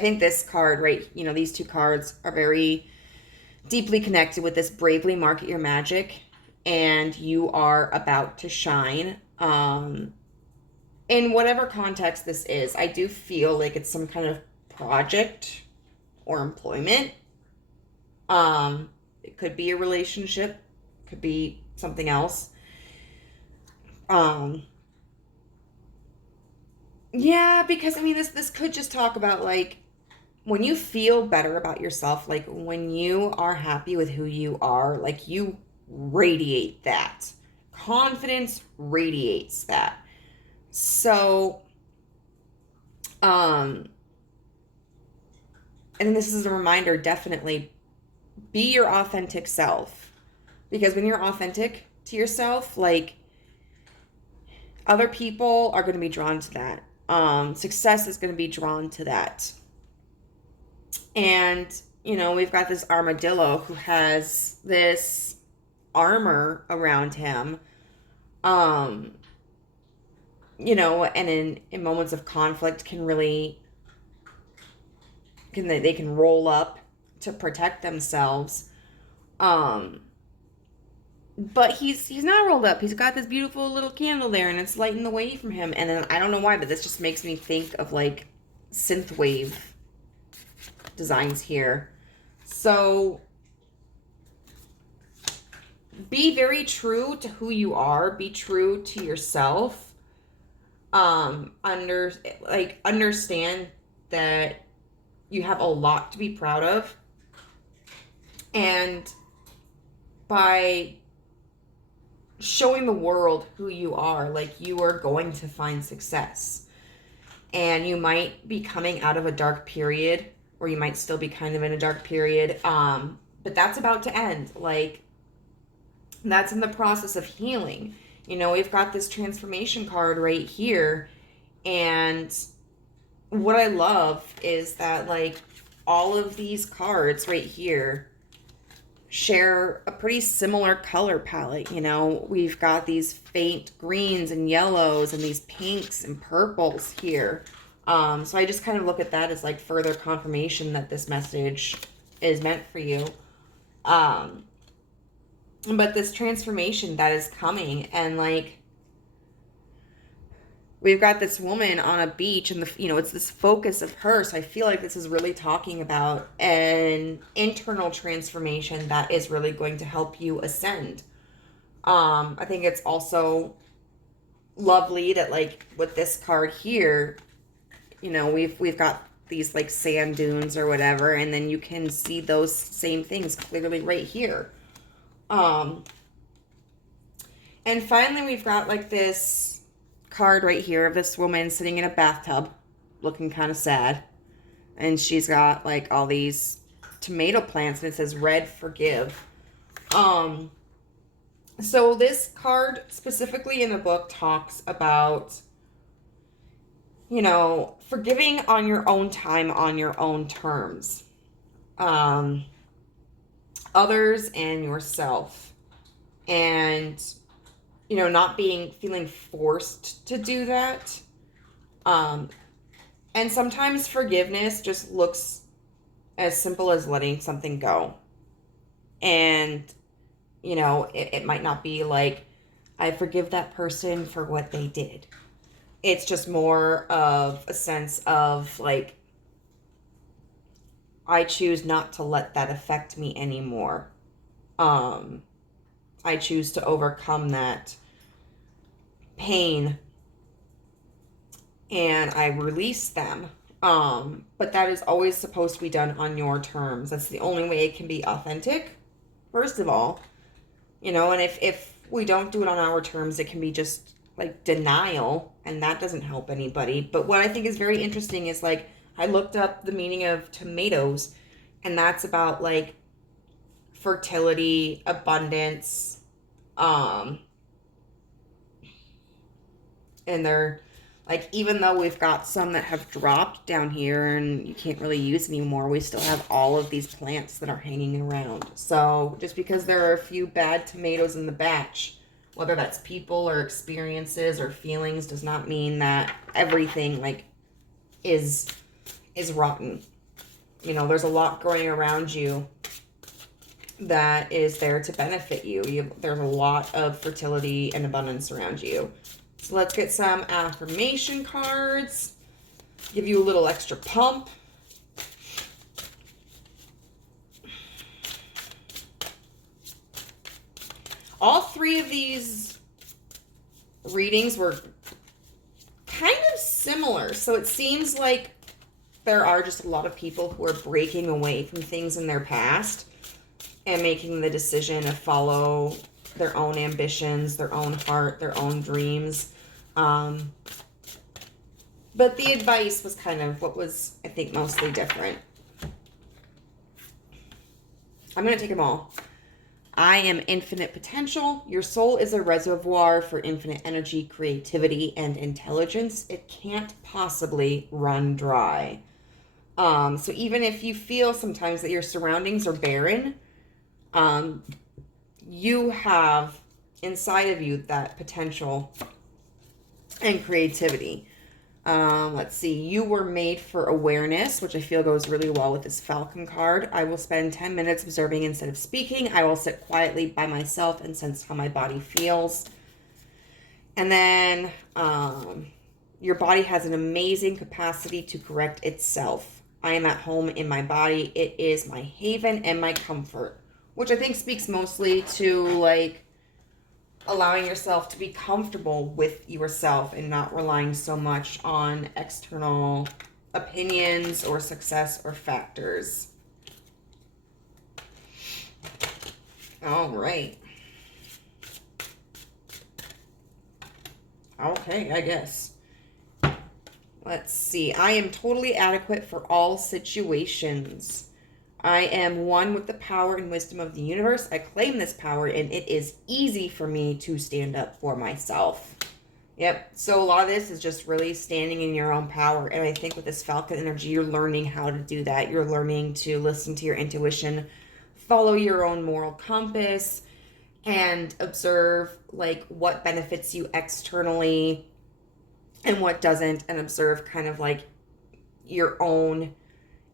think this card, right, these two cards are very deeply connected with this bravely market your magic, and you are about to shine. In whatever context this is, I do feel like it's some kind of project or employment. It could be a relationship, could be something else. Yeah, because this could just talk about like when you feel better about yourself, like when you are happy with who you are, like you radiate that. Confidence radiates that. So, and this is a reminder, definitely be your authentic self, because when you're authentic to yourself, like other people are going to be drawn to that. Success is going to be drawn to that. And, we've got this armadillo who has this armor around him. And in moments of conflict they can roll up to protect themselves. But he's not rolled up. He's got this beautiful little candle there, and it's lighting the way from him. And then I don't know why, but this just makes me think of like synthwave designs here. So be very true to who you are. Be true to yourself. Understand that you have a lot to be proud of, and by showing the world who you are, like you are going to find success. And you might be coming out of a dark period, or you might still be kind of in a dark period, but that's about to end. Like, that's in the process of healing. We've got this transformation card right here, and what I love is that like all of these cards right here share a pretty similar color palette. We've got these faint greens and yellows and these pinks and purples here. So I just kind of look at that as like further confirmation that this message is meant for you. But this transformation that is coming, and like we've got this woman on a beach, and it's this focus of her. So I feel like this is really talking about an internal transformation that is really going to help you ascend. I think it's also lovely that like with this card here, we've got these like sand dunes or whatever, and then you can see those same things clearly right here. And finally we've got like this card right here of this woman sitting in a bathtub looking kind of sad, and she's got like all these tomato plants, and it says red forgive. So this card specifically in the book talks about forgiving on your own time, on your own terms, others and yourself, and not feeling forced to do that. And sometimes forgiveness just looks as simple as letting something go. And, it might not be like, I forgive that person for what they did. It's just more of a sense of like, I choose not to let that affect me anymore. I choose to overcome that pain and I release them. But that is always supposed to be done on your terms. That's the only way it can be authentic, first of all. And if we don't do it on our terms, it can be just like denial, and that doesn't help anybody. But what I think is very interesting is like, I looked up the meaning of tomatoes, and that's about like fertility, abundance, and they're like, even though we've got some that have dropped down here and you can't really use anymore, we still have all of these plants that are hanging around. So just because there are a few bad tomatoes in the batch, whether that's people or experiences or feelings, does not mean that everything like is rotten. There's a lot growing around you that is there to benefit you. There's a lot of fertility and abundance around you. So let's get some affirmation cards. Give you a little extra pump. All three of these readings were kind of similar. So it seems like there are just a lot of people who are breaking away from things in their past and making the decision to follow their own ambitions, their own heart, their own dreams. But the advice was kind of what was, I think, mostly different. I'm going to take them all. I am infinite potential. Your soul is a reservoir for infinite energy, creativity, and intelligence. It can't possibly run dry. So even if you feel sometimes that your surroundings are barren, you have inside of you that potential and creativity. Let's see. You were made for awareness, which I feel goes really well with this Falcon card. I will spend 10 minutes observing instead of speaking. I will sit quietly by myself and sense how my body feels. And then your body has an amazing capacity to correct itself. I am at home in my body. It is my haven and my comfort, which I think speaks mostly to like allowing yourself to be comfortable with yourself and not relying so much on external opinions or success or factors. All right. Okay, I guess. Let's see. I am totally adequate for all situations. I am one with the power and wisdom of the universe. I claim this power, and it is easy for me to stand up for myself. Yep. So a lot of this is just really standing in your own power. And I think with this Falcon energy, you're learning how to do that. You're learning to listen to your intuition, follow your own moral compass, and observe like what benefits you externally and what doesn't, and observe kind of like your own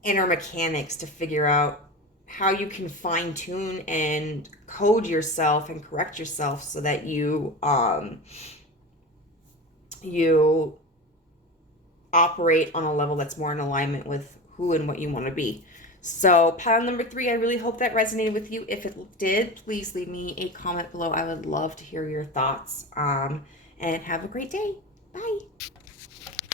inner mechanics to figure out how you can fine tune and code yourself and correct yourself so that you operate on a level that's more in alignment with who and what you want to be. So pile number 3, I really hope that resonated with you. If it did, please leave me a comment below. I would love to hear your thoughts. And have a great day. Bye.